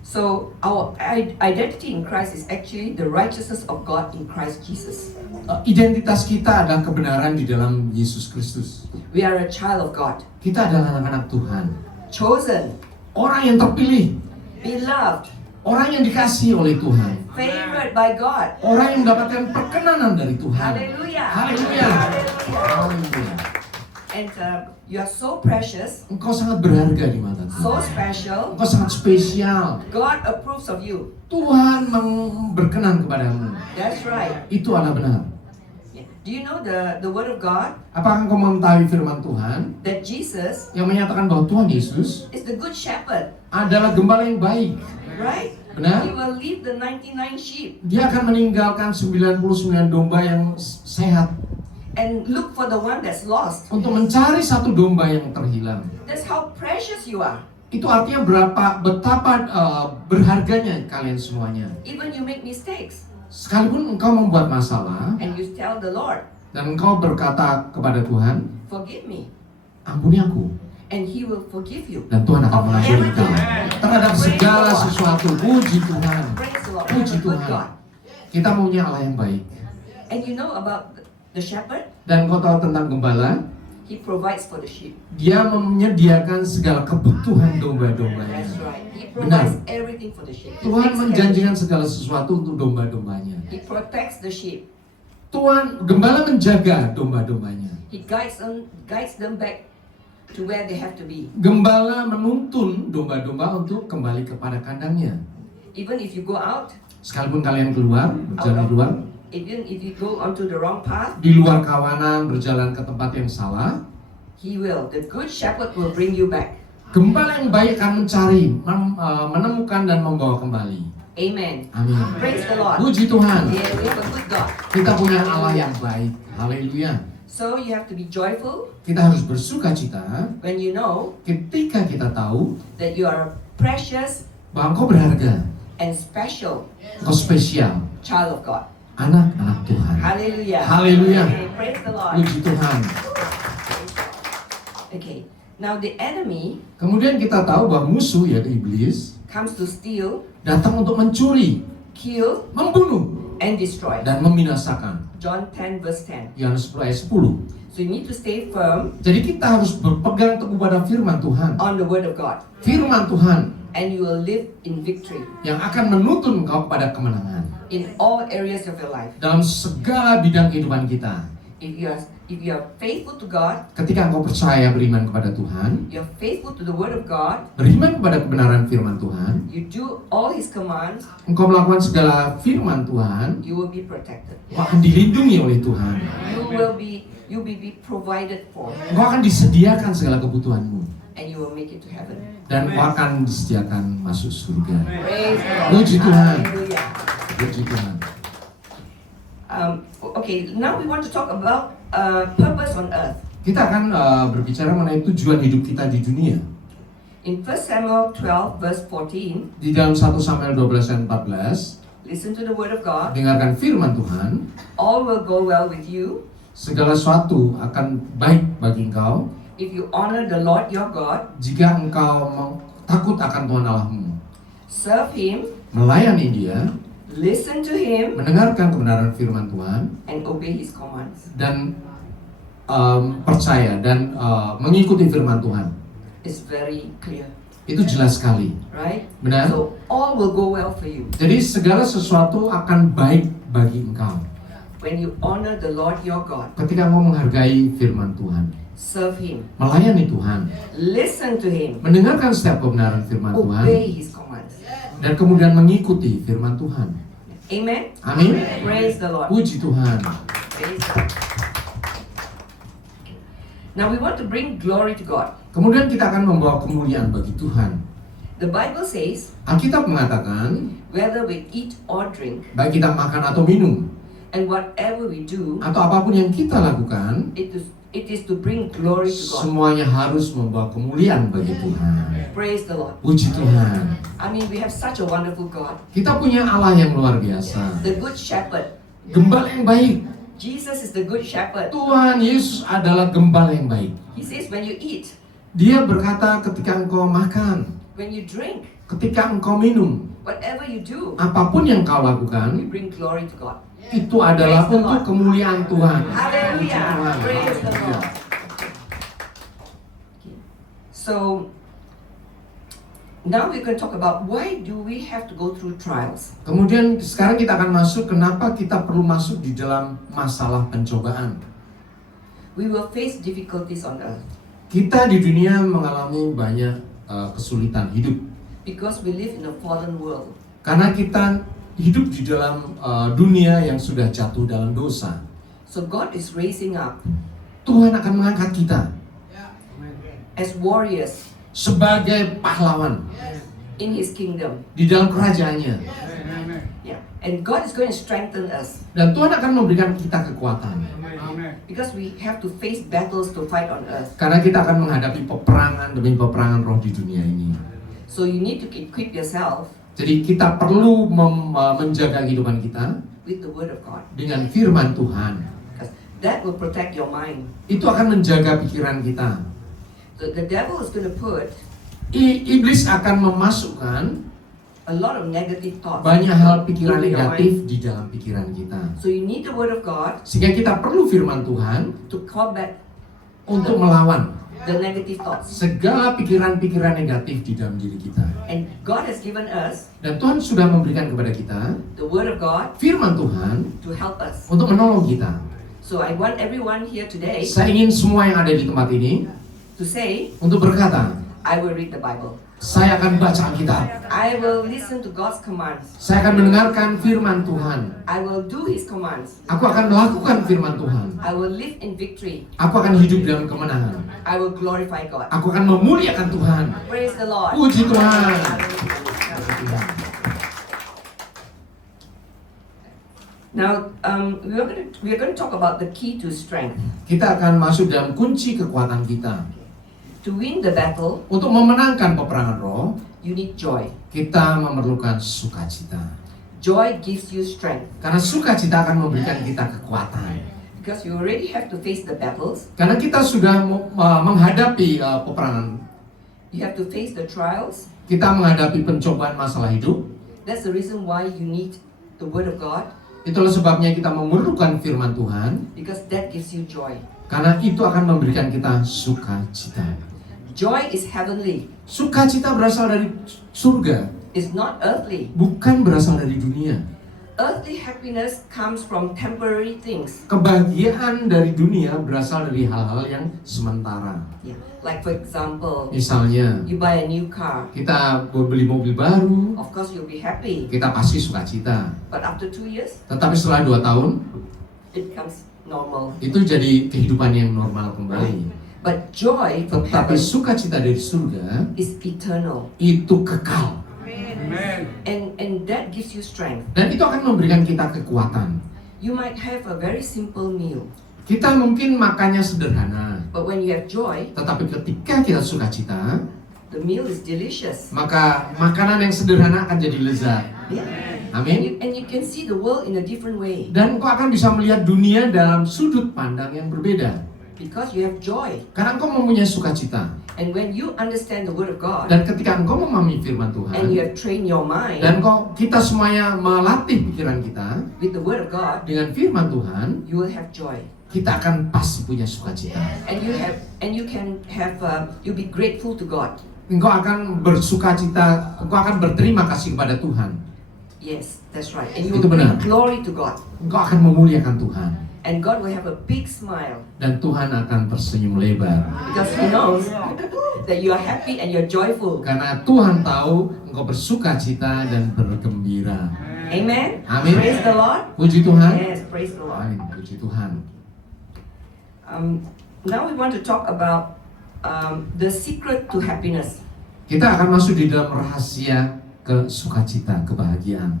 So our identity in Christ is actually the righteousness of God in Christ Jesus. Identitas kita adalah kebenaran di dalam Yesus Kristus. We are a child of God, Kita adalah anak-anak Tuhan. chosen, Orang yang terpilih. beloved, Orang yang dikasihi oleh Tuhan. favored by God. Orang yang mendapatkan perkenanan dari Tuhan. Hallelujah. Haleluya. Hallelujah. Haleluya. And you are so precious, Engkau sangat berharga di mata so Tuhan. special. Engkau sangat spesial. God approves of you. Tuhan berkenan kepadamu. That's right. Itu adalah benar. Do you know the word of God Apakah engkau mengetahui firman Tuhan that Jesus yang menyatakan bahwa Tuhan Yesus is the good shepherd, adalah gembala yang baik? right? Benar? He will leave the 99 sheep Dia akan meninggalkan 99 domba yang sehat and look for the one that's lost. untuk mencari satu domba yang terhilang. That's how precious you are. Itu artinya betapa berharganya kalian semuanya. Even you make mistakes Sekalipun engkau membuat masalah and you tell the Lord, dan engkau berkata kepada Tuhan, forgive me, ampuni aku, and He will forgive you. dan Tuhan akan Of mengampuni everything. engkau terhadap segala sesuatu. Puji Tuhan, Praise the Lord. We puji have a good Tuhan. God. Kita punya Allah yang baik. And you know about the shepherd? Dan kau tahu tentang gembala, He provides for the sheep. dia menyediakan segala kebutuhan domba-dombanya. That's right. He Benar. provides everything for the sheep. He Tuhan takes care of menjanjikan the sheep. segala sesuatu untuk domba-dombanya. He protects the sheep. Gembala menjaga domba-dombanya. He guides them back to where they have to be. Gembala menuntun domba-domba untuk kembali kepada kandangnya. Even if you go out, Sekalipun kalian keluar, berjalan keluar, even if you go onto the wrong path, di luar kawanan, berjalan ke tempat yang salah, He will. The good shepherd will bring you back. gembala yang baik akan mencari, menemukan dan membawa kembali. Amen. Amin. Praise the Lord. Puji Tuhan. Yeah, we have a good God. Kita punya Allah yang baik. Haleluya. So you have to be joyful Kita harus bersuka cita when you know ketika kita tahu that you are precious bahwa engkau berharga and special Engkau spesial, child of God. anak-anak Tuhan. Hallelujah. Hallelujah. Okay, praise the Lord. Puji Tuhan. Okay, now the enemy Kemudian kita tahu bahwa musuh yaitu iblis comes to steal, datang untuk mencuri, kill, membunuh, and destroy. dan membinasakan. John 10 verse 10. Yohanes 10 ayat 10. So you need to stay firm Jadi kita harus berpegang teguh pada firman Tuhan. on the word of God, Firman Tuhan and you will live in victory yang akan menuntun engkau kepada kemenangan in all areas of your life. dalam segala bidang kehidupan kita. If you are faithful to God, Ketika engkau percaya beriman kepada Tuhan, you're faithful to the word of God, beriman kepada kebenaran firman Tuhan, you do all His commands, engkau melakukan segala firman Tuhan, you will be protected. engkau akan dilindungi oleh Tuhan. You will be provided for, Engkau akan disediakan segala kebutuhanmu and you will make it to heaven. dan engkau akan disediakan masuk surga. Praise the Lord. Puji Tuhan. Hallelujah. Puji Tuhan. Okay, now we want to talk about purpose on earth. Kita akan berbicara mengenai tujuan hidup kita di dunia. In 1 Samuel 12 verse 14, Di dalam 1 Samuel 12 dan 14, listen to the word of God. dengarkan firman Tuhan, All will go well with you segala sesuatu akan baik bagi engkau if you honor the Lord your God, jika engkau takut akan Tuhan Allahmu, serve Him, melayani Dia, listen to Him, mendengarkan kebenaran firman Tuhan, and obey His commands. dan percaya dan mengikuti firman Tuhan. It's very clear, Itu jelas sekali, right? benar? So all will go well for you Jadi segala sesuatu akan baik bagi engkau when you honor the Lord your God, ketika engkau menghargai firman Tuhan, serve Him, melayani Tuhan, listen to Him, mendengarkan setiap kebenaran firman Tuhan, obey His commands. dan kemudian mengikuti firman Tuhan. Amen. Amin. Praise the Lord. Puji Tuhan. Praise God. Now we want to bring glory to God. Kemudian kita akan membawa kemuliaan bagi Tuhan. The Bible says, Alkitab mengatakan, whether we eat or drink, baik kita makan atau minum, and whatever we do, atau apapun yang kita lakukan, it is to bring glory to God. semuanya harus membawa kemuliaan bagi Tuhan. Praise the Lord. Puji Tuhan. I mean, we have such a wonderful God, Kita punya Allah yang luar biasa, the Good Shepherd. Gembala yang baik. Jesus is the Good Shepherd. Tuhan Yesus adalah gembala yang baik. He says, when you eat, Dia berkata ketika engkau makan, when you drink, ketika engkau minum, whatever you do, apapun yang kau you lakukan, bring glory to God. itu adalah Praise the untuk Lord. kemuliaan Tuhan. Hallelujah. Puji Tuhan. Praise the Lord. Haleluya. So, now we're going to talk about why do we have to go through trials. Kemudian sekarang kita akan masuk kenapa kita perlu masuk di dalam masalah pencobaan. We will face difficulties on earth Kita di dunia mengalami banyak kesulitan hidup because we live in a fallen world. karena kita hidup di dalam dunia yang sudah jatuh dalam dosa. So God is raising up Tuhan akan mengangkat kita as warriors sebagai pahlawan in His kingdom. di dalam kerajaannya, Yeah. And God is going to strengthen us dan Tuhan akan memberikan kita kekuatan because we have to face battles to fight on earth. karena kita akan menghadapi peperangan demi peperangan roh di dunia ini. So you need to equip yourself Jadi kita perlu menjaga kehidupan kita with the word of God dengan firman Tuhan. because that will protect your mind. Itu akan menjaga pikiran kita. The devil is going to put Iblis akan memasukkan a lot of negative thoughts banyak hal pikiran into your negatif mind. di dalam pikiran kita. So you need the word of God Sehingga kita perlu firman Tuhan to combat untuk melawan the negative thoughts. segala pikiran-pikiran negatif di dalam diri kita. And God has given us Dan Tuhan sudah memberikan kepada kita the word of God firman Tuhan to help us. untuk menolong kita. So I want everyone here today Saya ingin semua yang ada di tempat ini to say, untuk berkata, I will read the Bible. saya akan baca Alkitab. I will listen to God's commands. Saya akan mendengarkan firman Tuhan. I will do His commands. Aku akan melakukan firman Tuhan. I will live in victory. Aku akan hidup dalam kemenangan. I will glorify God. Aku akan memuliakan Tuhan. Praise the Lord. Puji Tuhan. Now, we are going to talk about the key to strength. Kita akan masuk dalam kunci kekuatan kita To win the battle, untuk memenangkan peperangan roh. you need joy. Kita memerlukan sukacita. Joy gives you strength Karena sukacita akan memberikan kita kekuatan. because you already have to face the battles. Karena kita sudah menghadapi peperangan. You have to face the trials. Kita menghadapi pencobaan masalah hidup. That's the reason why you need the Word of God, Itulah sebabnya kita memerlukan firman Tuhan. because that gives you joy. Karena itu akan memberikan kita sukacita. Joy is heavenly. Sukacita berasal dari surga, It's not earthly. bukan berasal dari dunia. Earthly happiness comes from temporary things. Kebahagiaan dari dunia berasal dari hal-hal yang sementara. Yeah. Like for example, Misalnya, you buy a new car. kita beli mobil baru, Of course you'll be happy. kita pasti sukacita. But after 2 years, Tetapi setelah 2 tahun, it becomes normal. itu jadi kehidupan yang normal kembali. But joy from Tetapi heaven sukacita dari surga, is eternal. itu kekal. And that gives you strength. Dan itu akan memberikan kita kekuatan. You might have a very simple meal, Kita mungkin makannya sederhana, but when you have joy, tetapi ketika kita sukacita, the meal is delicious. maka makanan yang sederhana akan jadi lezat. Yeah. Amin. And you can see the world in a different way Dan engkau akan bisa melihat dunia dalam sudut pandang yang berbeda. because you have joy. Karena engkau mempunyai sukacita. And when you understand the Word of God Dan ketika engkau memahami firman and you Tuhan, have trained your mind dan kita semuanya melatih pikiran kita with the Word of God, dengan firman Tuhan, you will have joy. kita akan pasti punya sukacita. And you can have you'll be grateful to God. Engkau akan bersukacita, engkau akan berterima kasih kepada Tuhan. Yes, that's right. And you Itu will bring benar. glory to God. Engkau akan memuliakan Tuhan. And God will have a big smile Dan Tuhan akan tersenyum lebar. because He knows that you are happy and you're joyful. Karena Tuhan tahu engkau bersukacita dan bergembira. Amen? Amin. Praise the Lord. Puji Tuhan. Yes, praise the Lord. Amin. Puji Tuhan. Now we want to talk about the secret to happiness. Kita akan masuk di dalam rahasia sukacita, kebahagiaan.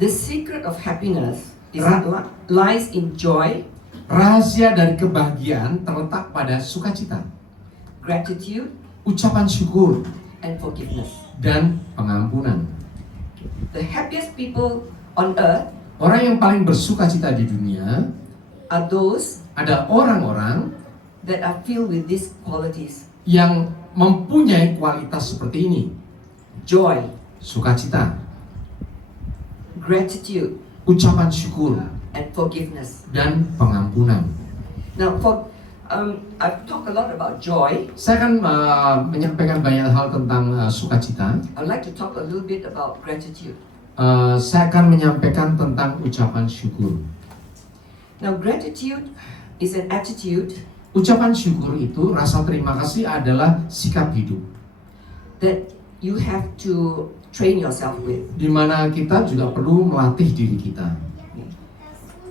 The secret of happiness is Ra- lies in joy, Rahasia dari kebahagiaan terletak pada sukacita, gratitude, ucapan syukur, and forgiveness. dan pengampunan. The happiest people on earth Orang yang paling bersukacita di dunia are those adalah orang-orang that are filled with these qualities: yang mempunyai kualitas seperti ini. joy, Sukacita, gratitude, ucapan syukur, and forgiveness. dan pengampunan. Now, I've talked a lot about joy. Saya akan menyampaikan banyak hal tentang sukacita. I'd like to talk a little bit about gratitude. Saya akan menyampaikan tentang ucapan syukur. Now, gratitude is an attitude Ucapan syukur itu, rasa terima kasih adalah sikap hidup, that you have to train yourself with. di mana kita juga perlu melatih diri kita.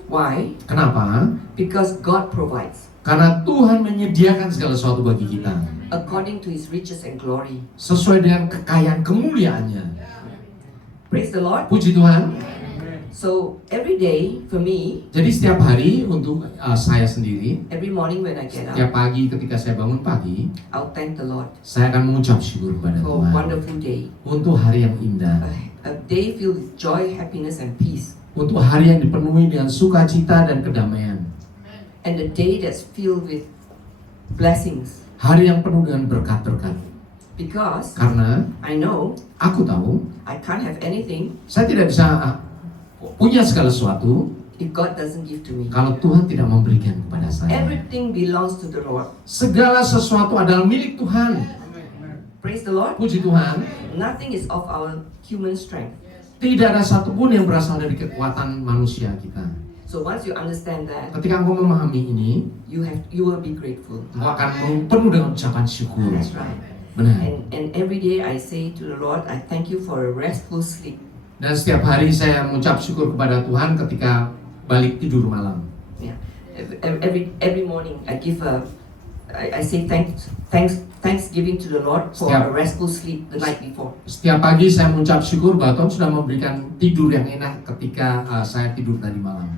Why? Kenapa? Because God provides Karena Tuhan menyediakan segala sesuatu bagi kita according to His riches and glory. sesuai dengan kekayaan kemuliaannya. Praise the Lord. Puji Tuhan. So every day for me, Jadi setiap hari untuk saya sendiri, every morning when I get setiap up, pagi ketika saya bangun pagi, I'll thank the Lord saya akan mengucap syukur kepada for a Tuhan wonderful day. untuk hari yang indah, A day filled with joy, happiness, and peace. untuk hari yang dipenuhi dengan sukacita dan kedamaian, And a day that's filled with blessings. hari yang penuh dengan berkat-berkat. Because Karena I know aku tahu I can't have anything saya tidak bisa punya segala sesuatu if God doesn't give to me. kalau Tuhan tidak memberikan kepada saya. Everything belongs to the Lord. Segala sesuatu adalah milik Tuhan. Praise the Lord. Puji Tuhan. Nothing is of our human strength. Tidak ada satupun yang berasal dari kekuatan manusia kita. So once you understand that, Ketika engkau memahami ini, you will be grateful. engkau akan penuh dengan ucapan syukur. That's right. Benar. And every day I say to the Lord, I thank you for a restful sleep. Dan setiap hari saya mengucap syukur kepada Tuhan ketika balik tidur malam. Yeah. Every morning I say thanksgiving to the Lord for Setiap- a restful sleep the night before. Setiap pagi saya mengucap syukur bahwa Tuhan sudah memberikan tidur yang enak ketika saya tidur tadi malam.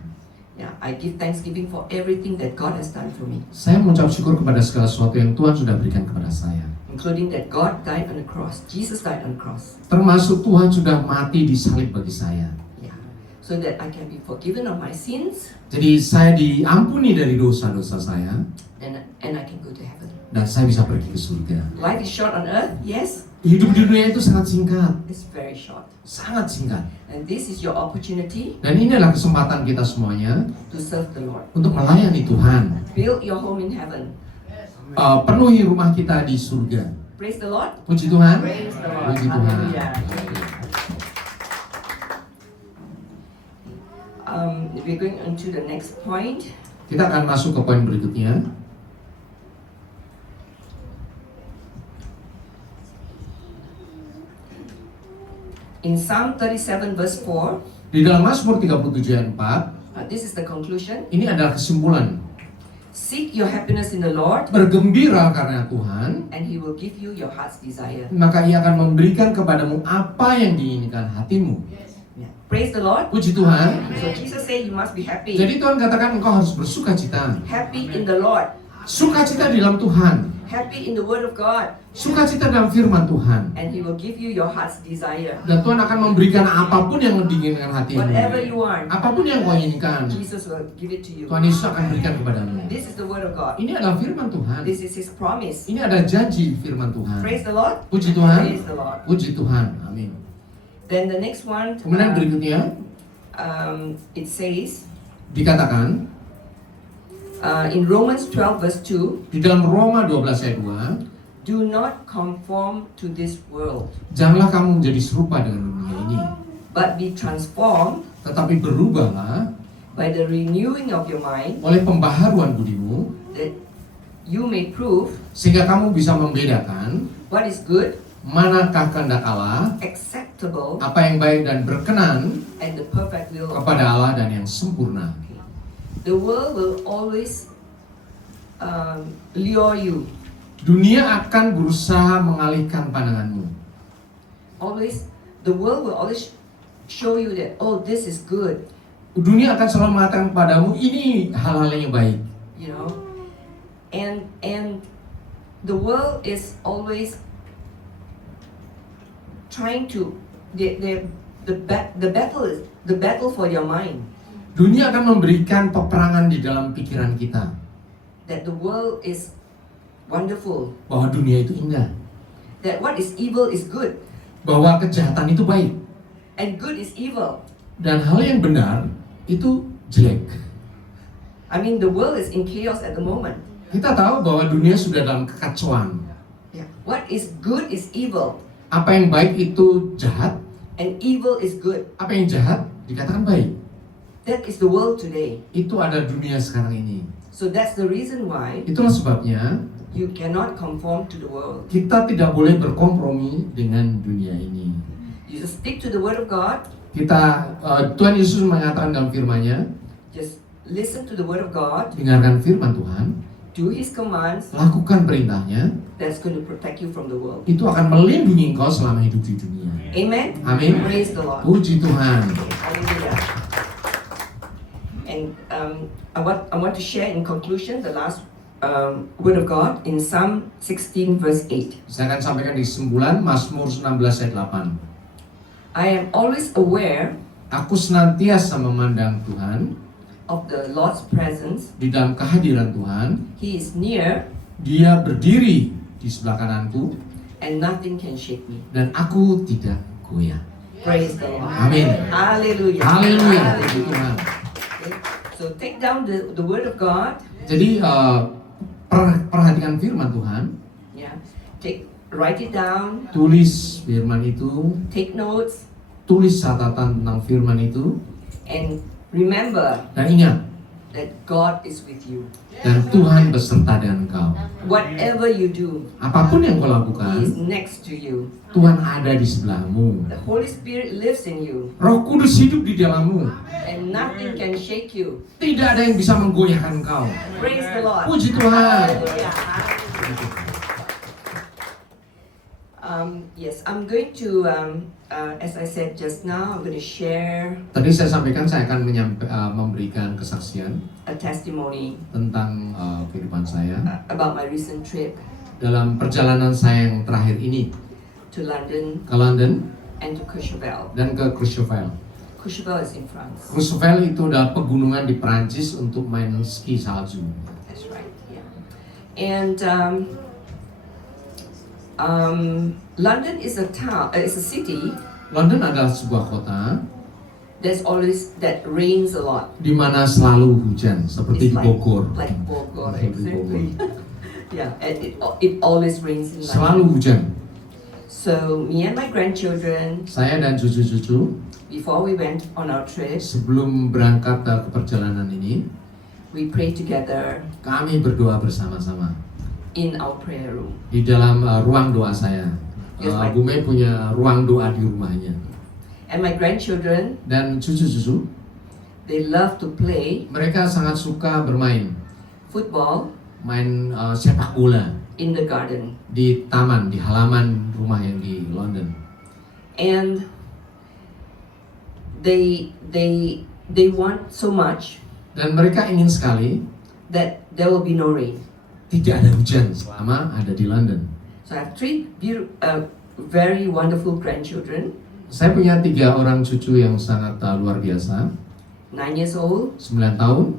Yeah, I give thanksgiving for everything that God has done for me. Saya mengucap syukur kepada segala sesuatu yang Tuhan sudah berikan kepada saya. including that God died on the cross. Jesus died on the cross. Termasuk Tuhan sudah mati di salib bagi saya. Yeah. So that I can be forgiven of my sins Jadi saya diampuni dari dosa-dosa saya and I can go to heaven. dan saya bisa pergi ke surga. Life is short on earth, yes, Hidup di dunia itu sangat singkat, it's very short. sangat singkat. And this is your opportunity Dan ini adalah kesempatan kita semuanya to serve the Lord. untuk melayani Tuhan. Build your home in heaven. Penuhi rumah kita di surga. Praise the Lord. Puji Tuhan. Praise the Lord. Puji Tuhan. Hallelujah. We're going on to the next point. Kita akan masuk ke poin berikutnya. In Psalm 37 verse 4, Di dalam Mazmur 37 ayat 4, this is the conclusion. ini adalah kesimpulan. Seek your happiness in the Lord, Bergembira karena Tuhan, and He will give you your heart's desire. maka Ia akan memberikan kepadamu apa yang diinginkan hatimu. Yeah. Praise the Lord. Puji Tuhan. So Jesus said you must be happy. Jadi Tuhan katakan engkau harus bersuka cita. Happy in the Lord. Sukacita di dalam Tuhan. Happy in the Word of God. Sukacita dalam firman Tuhan. And He will give you your heart's desire. Dan Tuhan akan memberikan apapun yang diinginkan hatimu. Whatever you want, Apapun yang kau inginkan, Jesus will give it to you. Tuhan Yesus akan berikan kepadamu. This is the Word of God. Ini adalah firman Tuhan. This is His promise. Ini adalah janji firman Tuhan. Praise the Lord. Puji Tuhan. Praise the Lord. Puji Tuhan. Amin. Then the next one, Kemudian berikutnya it says dikatakan in Romans 12 verse 2, di dalam Roma 12 ayat 2, do not conform to this world, janganlah kamu menjadi serupa dengan dunia ini, but be transformed tetapi berubahlah by the renewing of your mind, oleh pembaharuan budimu, that you may prove sehingga kamu bisa membedakan what is good, manakah kehendak Allah, acceptable, apa yang baik dan berkenan and the perfect will of kepada God. Allah dan yang sempurna. The world will always lure you, Dunia akan berusaha mengalihkan pandanganmu. always the world will always show you that, oh, this is good, Dunia akan selalu mengatakan padamu ini hal-hal yang baik. you know, and the world is always trying to the battle for your mind, Dunia akan memberikan peperangan di dalam pikiran kita that the world is wonderful, bahwa dunia itu indah, that what is evil is good, bahwa kejahatan itu baik and good is evil. dan hal yang benar itu jelek. I mean, the world is in chaos at the moment. Kita tahu bahwa dunia sudah dalam kekacauan. Yeah. What is good is evil, Apa yang baik itu jahat, and evil is good. apa yang jahat dikatakan baik. That is the world today. Itu ada dunia sekarang ini. So that's the reason why Itulah sebabnya you cannot conform to the world. kita tidak boleh berkompromi dengan dunia ini. You just stick to the Word of God. Tuhan Yesus mengatakan dalam firman-Nya, Just listen to the Word of God. dengarkan firman Tuhan, Do His commands. lakukan perintahnya, That's going to protect you from the world. itu akan melindungi engkau selama hidup di dunia. Amen. Amin. Praise the Lord. Puji Tuhan. Hallelujah. And I want to share in conclusion the last Word of God in Psalm 16 verse 8. Saya akan sampaikan di kesimpulan Mazmur 16 ayat 8. I am always aware Aku senantiasa memandang Tuhan of the Lord's presence. di dalam kehadiran Tuhan. He is near, Dia berdiri di sebelah kananku and nothing can shake me. dan aku tidak goyah. Praise the Lord. Amin. Hallelujah. Haleluya. Puji Hallelujah. Tuhan. Okay. So take down the Word of God. Jadi perhatikan firman Tuhan, Yeah. Write it down. tulis firman itu, Take notes, tulis catatan tentang firman itu, and remember dan ingat, that God is with you. dan Tuhan beserta dengan engkau. Whatever you do, Apapun yang kau He is lakukan, next to you. Tuhan ada di sebelahmu. The Holy Spirit lives in you, Roh Kudus hidup di dalammu. and nothing can shake you. Tidak ada yang bisa menggoyahkan engkau. Praise the Lord. Puji Tuhan. Hallelujah. Yes, I'm going to, as I said just now, I'm going to share Tadi saya sampaikan saya akan memberikan kesaksian a testimony tentang kehidupan saya about my recent trip. dalam perjalanan saya yang terakhir ini to London ke London and to Courchevel. dan ke Courchevel. Courchevel is in France. Courchevel itu adalah pegunungan di Prancis untuk main ski salju. That's right. Yeah. And London is a town. It's a city. London adalah sebuah kota There's always that rains a lot. di mana selalu hujan seperti di Bogor. Like Bogor, Seperti exactly. Yeah, and it always rains in London. Selalu hujan. So me and my grandchildren, Saya dan cucu-cucu before we went on our trip, sebelum berangkat ke perjalanan ini, we prayed together kami berdoa bersama-sama in our prayer room. di dalam ruang doa saya. Yes, Pak. Bu Mei punya ruang doa di rumahnya. And my grandchildren, Dan cucu-cucu, they love to play mereka sangat suka bermain, football main sepak bola in the garden. di taman, di halaman rumah yang di London. And they want so much Dan mereka ingin sekali that there will be no rain. tidak ada hujan selama ada di London. So I have three very wonderful grandchildren, Saya punya 3 orang cucu yang sangat luar biasa. 9 years old, 9 tahun,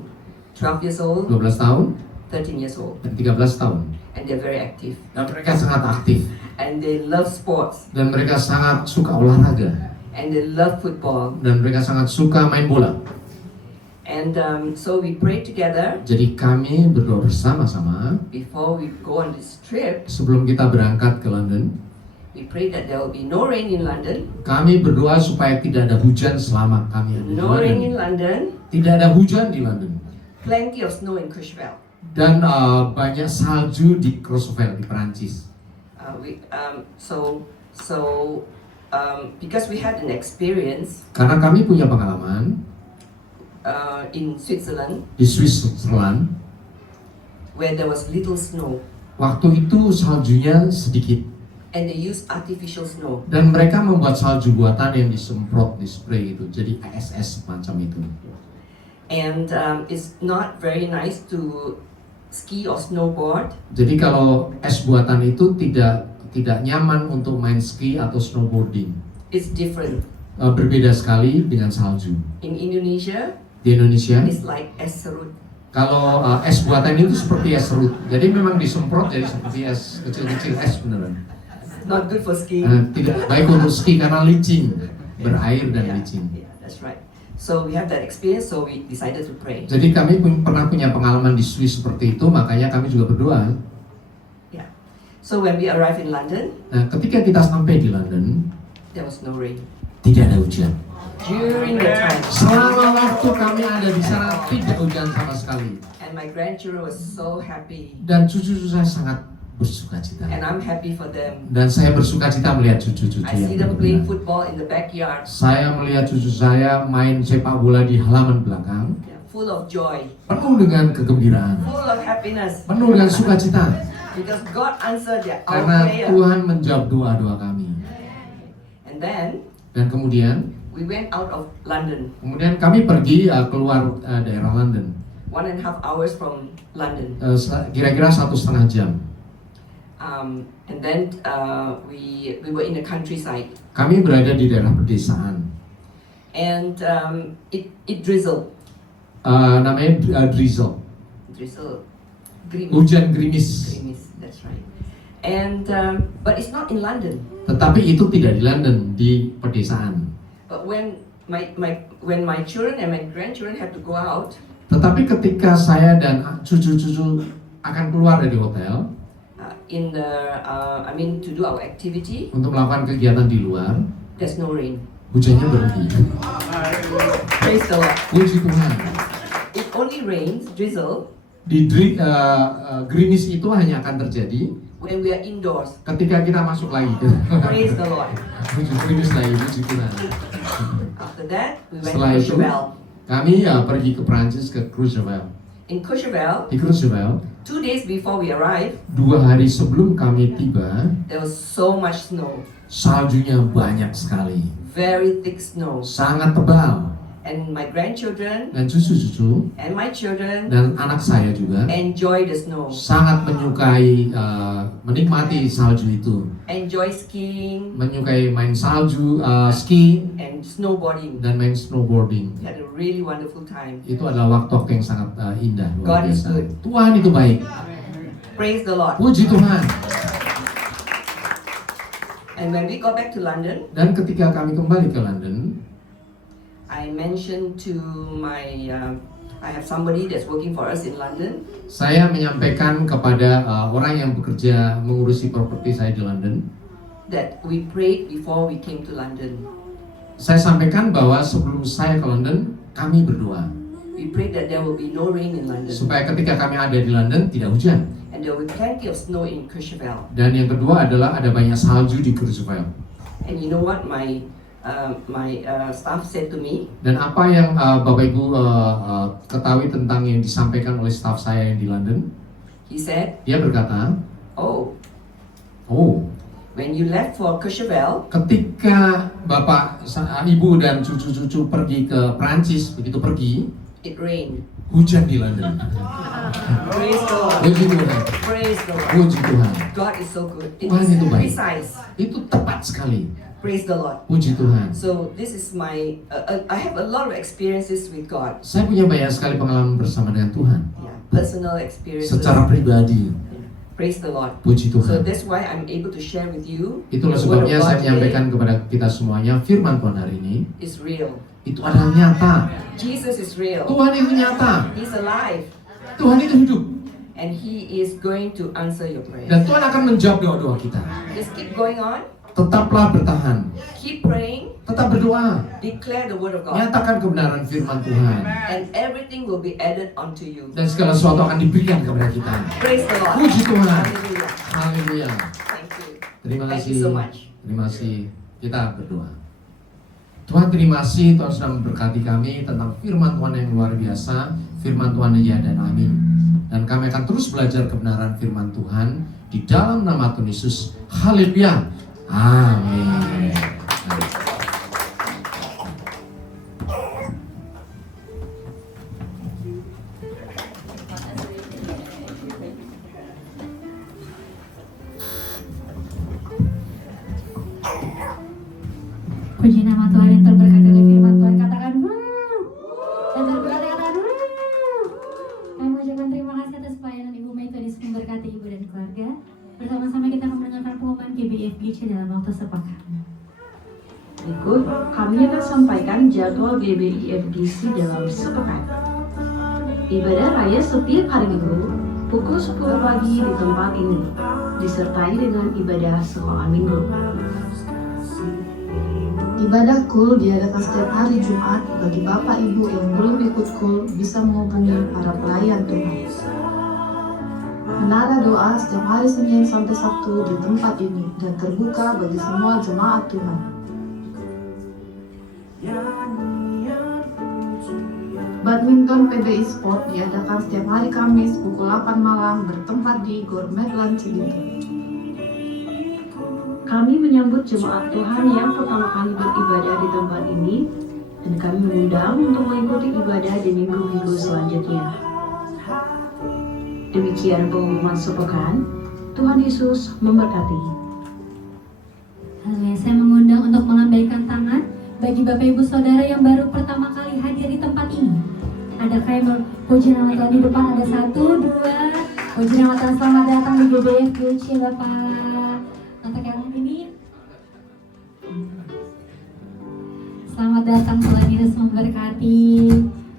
12 years old, 12 tahun, 13 years old, dan 13 tahun. and they're very active. Dan mereka sangat aktif. And they love sports, Dan mereka sangat suka olahraga. and they love football. Dan mereka sangat suka main bola. And so we prayed together Jadi kami berdoa bersama-sama before we go on this trip. sebelum kita berangkat ke London. We prayed that there will be no rain in London, Kami berdoa supaya tidak ada hujan selama kami ada di no rain in London. London, Tidak ada hujan di London. plenty of snow in Courchevel. Dan banyak salju di Courchevel di Prancis. Because we had an experience Karena kami punya pengalaman in Switzerland di Switzerland, where there was little snow, waktu itu saljunya sedikit. and they used artificial snow. Dan mereka membuat salju buatan yang disemprot, di spray gitu. Jadi ASS macam itu. And it's not very nice to ski or snowboard. Jadi kalau es buatan itu tidak nyaman untuk main ski atau snowboarding. It's different. Berbeda sekali dengan salju. In Indonesia, Di Indonesia, it's like es serut. kalau es buatan itu seperti es serut. Jadi memang disemprot jadi seperti es kecil-kecil es beneran. Not good for skiing. Tidak baik untuk ski karena licin, berair dan licin. Yeah, that's right. So we have that experience, so we decided to pray. Jadi kami pernah punya pengalaman di Swiss seperti itu, makanya kami juga berdoa. Yeah. So when we arrived in London, Nah, ketika kita sampai di London, there was no rain. tidak ada hujan. During the time, Selama waktu kami ada di sana tidak hujan sama sekali. and my grandchildren was so happy, Dan cucu-cucu saya sangat bersuka cita. and I'm happy for them. Dan saya bersuka cita melihat cucu-cucu I see yang them playing berguna. football in the backyard, Saya melihat cucu saya main sepak bola di halaman belakang, yeah, full of joy, penuh dengan kegembiraan, full of happiness, penuh dengan sukacita. because God answered our Karena prayer. Tuhan menjawab doa-doa kami. And then Dan kemudian we went out of London, kami pergi keluar daerah London. 1.5 hours from London. Kira-kira 1,5 jam. And then we were in the countryside, Kami berada di daerah pedesaan. and it drizzled, Namanya drizzle, gerimis, hujan gerimis. that's right. And but it's not in London. Tetapi itu tidak di London, di pedesaan. But when my children and my grandchildren have to go out, Tetapi ketika saya dan cucu-cucu akan keluar dari hotel to do our activity, untuk melakukan kegiatan di luar, there's no rain. hujannya berhenti. Praise the Lord. Puji Tuhan. It only rains, drizzle, Gerimis itu hanya akan terjadi when we are indoors. ketika kita masuk lagi. Praise the Lord. Gerimis lagi, puji Tuhan. After that, we went Setelah to itu, Courchevel. kami pergi ke Prancis, ke Courchevel. In Courchevel, Di Courchevel, 2 days before we arrived, 2 hari sebelum kami tiba, there was so much snow, saljunya banyak sekali, very thick snow, sangat tebal. and my grandchildren dan cucu-cucu and my children dan anak saya juga enjoy the snow, sangat menyukai menikmati salju itu, enjoy skiing menyukai main salju, ski and snowboarding. dan main snowboarding. We had a really wonderful time. Itu adalah waktu yang sangat indah, luar God is biasa. good. Tuhan itu baik. Praise the Lord. Puji Tuhan. And when we got back to London, Dan ketika kami kembali ke London, I mentioned to my, I have somebody that's working for us in London, saya menyampaikan kepada orang yang bekerja mengurusi properti saya di London. that we prayed before we came to London. Saya sampaikan bahwa sebelum saya ke London, kami berdoa We prayed that there will be no rain in London, supaya ketika kami ada di London tidak hujan. and there will be plenty of snow in Courchevel. Dan yang kedua adalah ada banyak salju di Courchevel. And you know what my staff said to me? Dan apa yang Bapak Ibu ketahui tentang yang disampaikan oleh staf saya yang di London? He said, Dia berkata, "Oh, oh, when you left for Courchevel, ketika Bapak, Ibu dan cucu-cucu pergi ke Prancis, begitu pergi, it rained." hujan di London. Praise the Lord. Puji Tuhan. Praise the Lord. Puji Tuhan. God is so good. It Tuhan is itu baik. precise. Itu tepat sekali. Praise the Lord. Puji Tuhan. So this is my. I have a lot of experiences with God. Saya punya banyak sekali pengalaman bersama dengan Tuhan. Yeah, personal experiences. Secara pribadi. Praise the Lord. Puji So Tuhan. that's why I'm able to share with you. Itulah the word of sebabnya God saya today menyampaikan kepada kita semuanya firman Tuhan hari ini. is real. Itu adalah nyata. Jesus is real. Tuhan itu nyata. He's alive, Tuhan itu hidup. and He is going to answer your prayers. Dan Tuhan akan menjawab doa-doa kita. Just keep going on. Tetaplah bertahan. Keep praying. Tetap berdoa. Declare the word of God, Nyatakan kebenaran firman Tuhan. and everything will be added onto you. Dan segala sesuatu akan diberikan kepada kita. Praise the Lord. Puji Tuhan. Hallelujah. Haleluya. Thank you. Terima Thank kasih. you so much. Terima kasih. Kita berdoa. Tuhan, terima kasih Tuhan sudah memberkati kami tentang firman Tuhan yang luar biasa. Firman Tuhan ya dan amin. Dan kami akan terus belajar kebenaran firman Tuhan di dalam nama Tuhan Yesus. Haleluya. Amin. Puji nama Tuhan yang terberkati oleh firman Tuhan. Katakan wow. Dan terberkati katakan wow. Kami mengucapkan terima kasih atas pelayanan Ibu Mei. Tuhan Yesus memberkati Ibu dan keluarga. Bersama-sama kita akan mendengarkan pengumuman GBFGC dalam waktu sepekan. Berikut, kami akan sampaikan jadwal GBIFGC dalam sepekan. Ibadah raya setiap hari Minggu, pukul 10 pagi di tempat ini, disertai dengan ibadah sekolah minggu. Ibadah KUL diadakan setiap hari Jumat. Bagi Bapak Ibu yang belum ikut KUL bisa menghubungi para pelayan Tuhan. Menara doa setiap hari Senin sampai Sabtu di tempat ini dan terbuka bagi semua jemaat Tuhan. Badminton PBI Sport diadakan setiap hari Kamis pukul 8 malam bertempat di Gor Medland Cibitung. Kami menyambut jemaat Tuhan yang pertama kali beribadah di tempat ini, dan kami mengundang untuk mengikuti ibadah di minggu-minggu selanjutnya. Demikian pengumuman sepekan. Tuhan Yesus memberkati. Haleluya. Saya mengundang untuk melambaikan tangan bagi Bapak Ibu Saudara yang baru pertama kali hadir di tempat ini. Adakah yang berpuji nama Tuhan di depan? Ada 1, 2. Puji nama Tuhan, selamat datang di GBFGC Bapak. Untuk yang ini, selamat datang, Tuhan Yesus memberkati.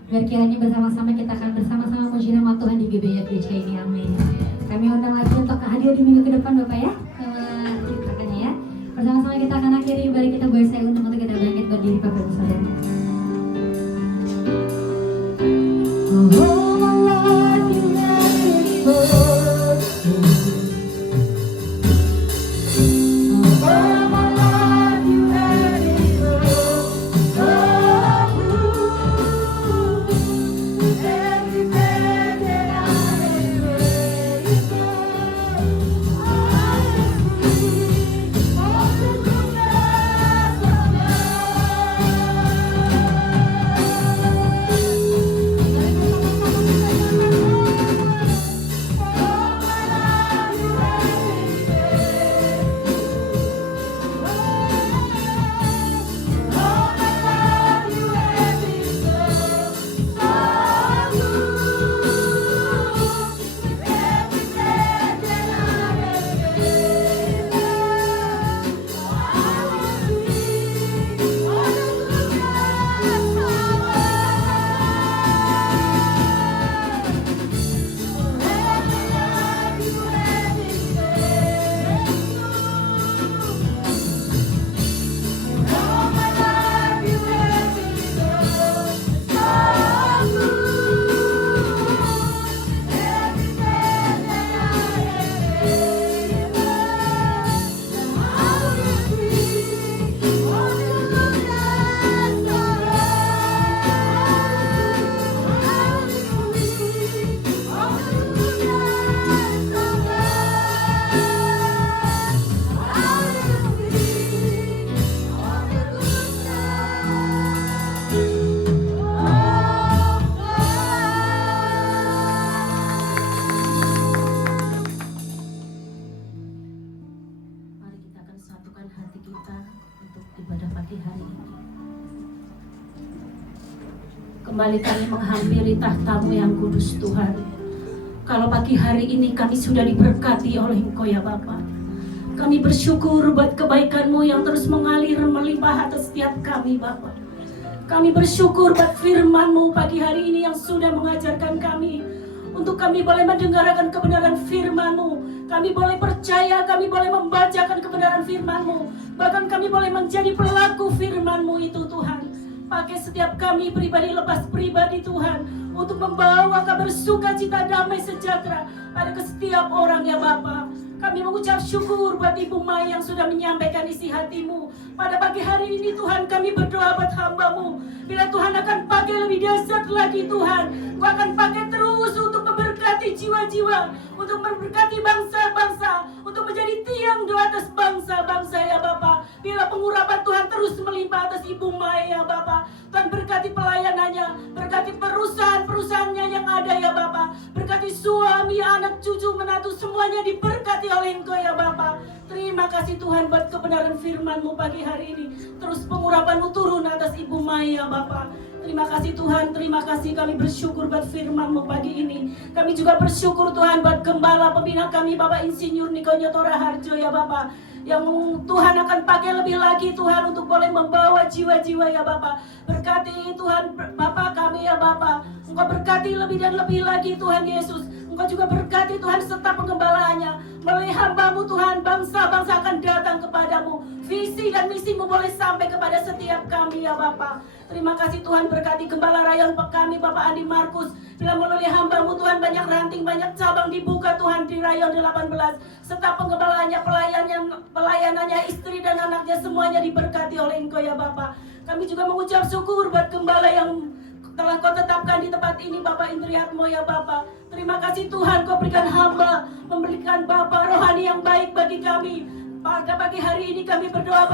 Biar kiranya bersama-sama kita akan bersama-sama puji nama Tuhan di GBFGC ini, amin. Kami undang lagi untuk hadir di minggu ke depan Bapak ya, sama ceritakannya ya. Bersama-sama kita akan akhiri, mari kita boleh saya undang untuk kita bangkit berdiri Bapak Ibu Saudara. kita untuk ibadah pagi hari ini. Kembali kami menghampiri tahta-Mu yang kudus Tuhan. Kalau pagi hari ini kami sudah diberkati oleh Engkau ya Bapa. Kami bersyukur buat kebaikan-Mu yang terus mengalir melimpah atas setiap kami Bapa. Kami bersyukur buat firman-Mu pagi hari ini yang sudah mengajarkan kami untuk kami boleh mendengarkan kebenaran firman-Mu. Kami boleh percaya, kami boleh membacakan kebenaran firman-Mu. Bahkan kami boleh menjadi pelaku firman-Mu itu Tuhan. Pakai setiap kami pribadi lepas pribadi Tuhan, untuk membawa kabar sukacita damai sejahtera pada setiap orang ya Bapa. Kami mengucap syukur buat Ibu Mai yang sudah menyampaikan isi hati-Mu. Pada pagi hari ini Tuhan kami berdoa buat hamba-Mu. Bila Tuhan akan pakai lebih dahsyat lagi Tuhan, Kau akan pakai terus untuk memberkati jiwa-jiwa, untuk memberkati bangsa-bangsa, untuk menjadi tiang doa atas bangsa-bangsa ya Bapa. Bila pengurapan Tuhan terus melimpah atas Ibu Mai ya Bapa. Tuhan berkati pelayanannya, berkati perusahaan-perusahaannya yang ada ya Bapa. Berkati suami, anak, cucu, menantu, semuanya diberkati oleh Engkau ya Bapa. Terima kasih Tuhan buat kebenaran firman-Mu pagi hari ini. Terus pengurapan-Mu turun atas Ibu Mai ya Bapa. Terima kasih Tuhan, terima kasih, kami bersyukur buat firman-Mu pagi ini. Kami juga bersyukur Tuhan buat gembala pembina kami Bapak Insinyur Niko Nyotora Harjo ya Bapak, yang Tuhan akan pakai lebih lagi Tuhan untuk boleh membawa jiwa-jiwa ya Bapak. Berkati Tuhan Bapak kami ya Bapak. Engkau berkati lebih dan lebih lagi Tuhan Yesus. Engkau juga berkati Tuhan serta penggembalaannya. Melalui hamba-Mu Tuhan, bangsa-bangsa akan datang kepadamu. Visi dan misi-Mu boleh sampai kepada setiap kami ya Bapak. Terima kasih Tuhan, berkati gembala rayon kami Bapak Andi Markus. Bila melalui hamba-Mu Tuhan, banyak ranting, banyak cabang dibuka Tuhan di rayon 18. Serta penggembalaannya, pelayanannya, istri dan anaknya semuanya diberkati oleh Engkau ya Bapak. Kami juga mengucap syukur buat gembala yang telah Kau tetapkan di tempat ini Bapak Indriatmo ya Bapak. Terima kasih Tuhan, Kau berikan hamba, memberikan Bapak rohani yang baik bagi kami. Pada pagi hari ini kami berdoa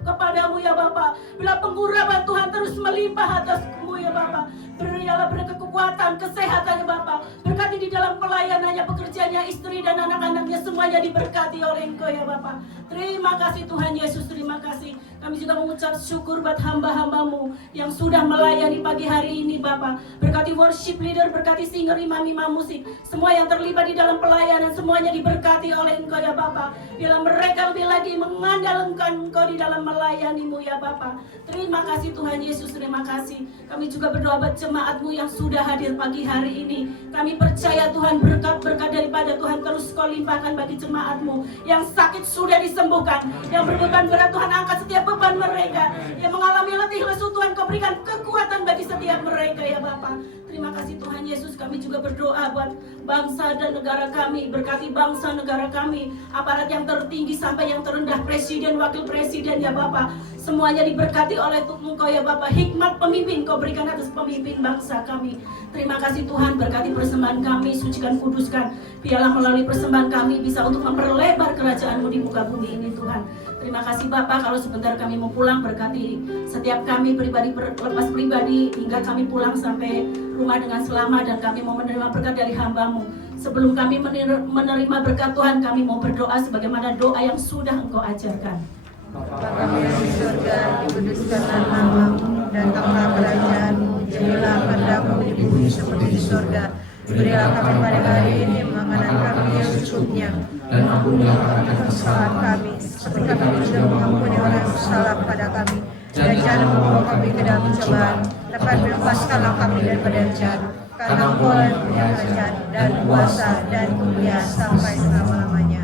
kepadamu ya Bapak. Bila pengurapan Tuhan terus melimpah atasmu ya Bapak. Berilah kekuatan, kesehatan ya Bapak. Berkati di dalam pelayanannya, pekerjaannya, istri dan anak-anaknya semuanya diberkati oleh Engkau ya Bapak. Terima kasih Tuhan Yesus, terima kasih. Kami juga mengucap syukur buat hamba-hamba-Mu yang sudah melayani pagi hari ini Bapak. Berkati worship leader, berkati singer, imam-imam musik. Semua yang terlibat di dalam pelayanan semuanya diberkati oleh Engkau ya Bapak. Bila mereka lebih lagi mengandalkan Engkau di dalam melayani-Mu ya Bapak. Terima kasih Tuhan Yesus, terima kasih. Kami juga berdoa buat jemaat-Mu yang sudah hadir pagi hari ini. Kami percaya Tuhan berkat-berkat daripada Tuhan terus Kau limpahkan bagi jemaat-Mu. Yang sakit sudah disembuhkan, yang berbeban berat Tuhan angkat setiap beban mereka, yang mengalami letih lesu Tuhan Kau berikan kekuatan bagi setiap mereka ya Bapak. Terima kasih Tuhan Yesus. Kami juga berdoa buat bangsa dan negara kami. Berkati bangsa negara kami, aparat yang tertinggi sampai yang terendah, presiden, wakil presiden ya Bapak. Semuanya diberkati oleh Engkau ya Bapak. Hikmat pemimpin Kau berikan atas pemimpin bangsa kami. Terima kasih Tuhan, berkati persembahan kami, sucikan, kuduskan. Biarlah melalui persembahan kami bisa untuk memperlebar kerajaan-Mu di muka bumi ini Tuhan. Terima kasih Bapak, kalau sebentar kami mau pulang, berkati setiap kami pribadi lepas pribadi hingga kami pulang sampai rumah dengan selamat, dan kami mau menerima berkat dari hamba-Mu. Sebelum kami menerima berkat Tuhan, kami mau berdoa sebagaimana doa yang sudah Engkau ajarkan. Bapa kami yang di surga, dikuduskanlah namamu, datanglah kerajaan-Mu, jadilah kehendak-Mu di bumi seperti di surga. Berilah kami pada hari ini makanan kami yang secukupnya, dan ampunilah akan kesalahan kami, seperti kami juga mengampuni orang yang bersalah kepada kami. Dan jangan membawa kami ke dalam pencobaan, tapi lepaskanlah kami daripada yang jahat. Karena Engkau yang punya kerajaan dan kuasa dan kemuliaan sampai selama-lamanya.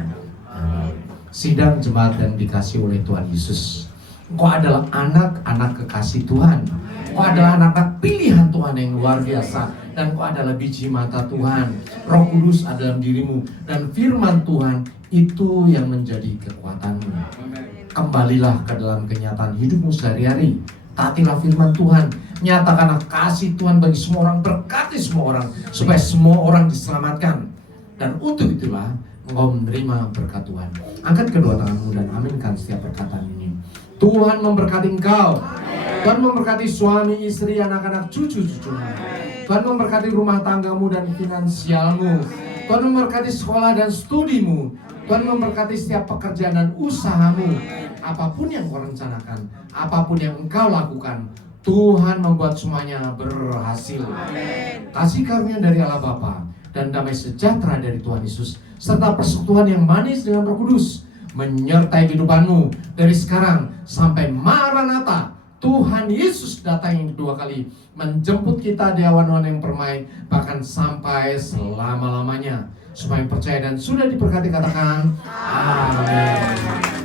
Amin. Sidang jemaat yang dikasih oleh Tuhan Yesus, Engkau adalah anak-anak kekasih Tuhan. Engkau adalah anak-anak pilihan Tuhan yang luar biasa. Dan Engkau adalah biji mata Tuhan. Roh Kudus ada dalam dirimu. Dan firman Tuhan itu yang menjadi kekuatanmu. Kembalilah ke dalam kenyataan hidupmu sehari-hari. Taatilah firman Tuhan. Nyatakanlah kasih Tuhan bagi semua orang. Berkati semua orang, supaya semua orang diselamatkan. Dan untuk itulah engkau menerima berkat Tuhan. Angkat kedua tanganmu dan aminkan setiap perkataan ini. Tuhan memberkati engkau. Tuhan memberkati suami, istri, anak-anak, cucu-cucumu. Tuhan memberkati rumah tanggamu dan finansialmu. Tuhan memberkati sekolah dan studimu. Tuhan memberkati setiap pekerjaan dan usahamu. apapun yang kau rencanakan, apapun yang engkau lakukan, Tuhan membuat semuanya berhasil. Kasih karunia dari Allah Bapa dan damai sejahtera dari Tuhan Yesus serta persekutuan yang manis dengan Roh Kudus menyertai kehidupanmu dari sekarang sampai Maranatha. Tuhan Yesus datang yang kedua kali menjemput kita di awan-awan yang permai, bahkan sampai selama-lamanya. Supaya percaya dan sudah diberkati, katakan amin.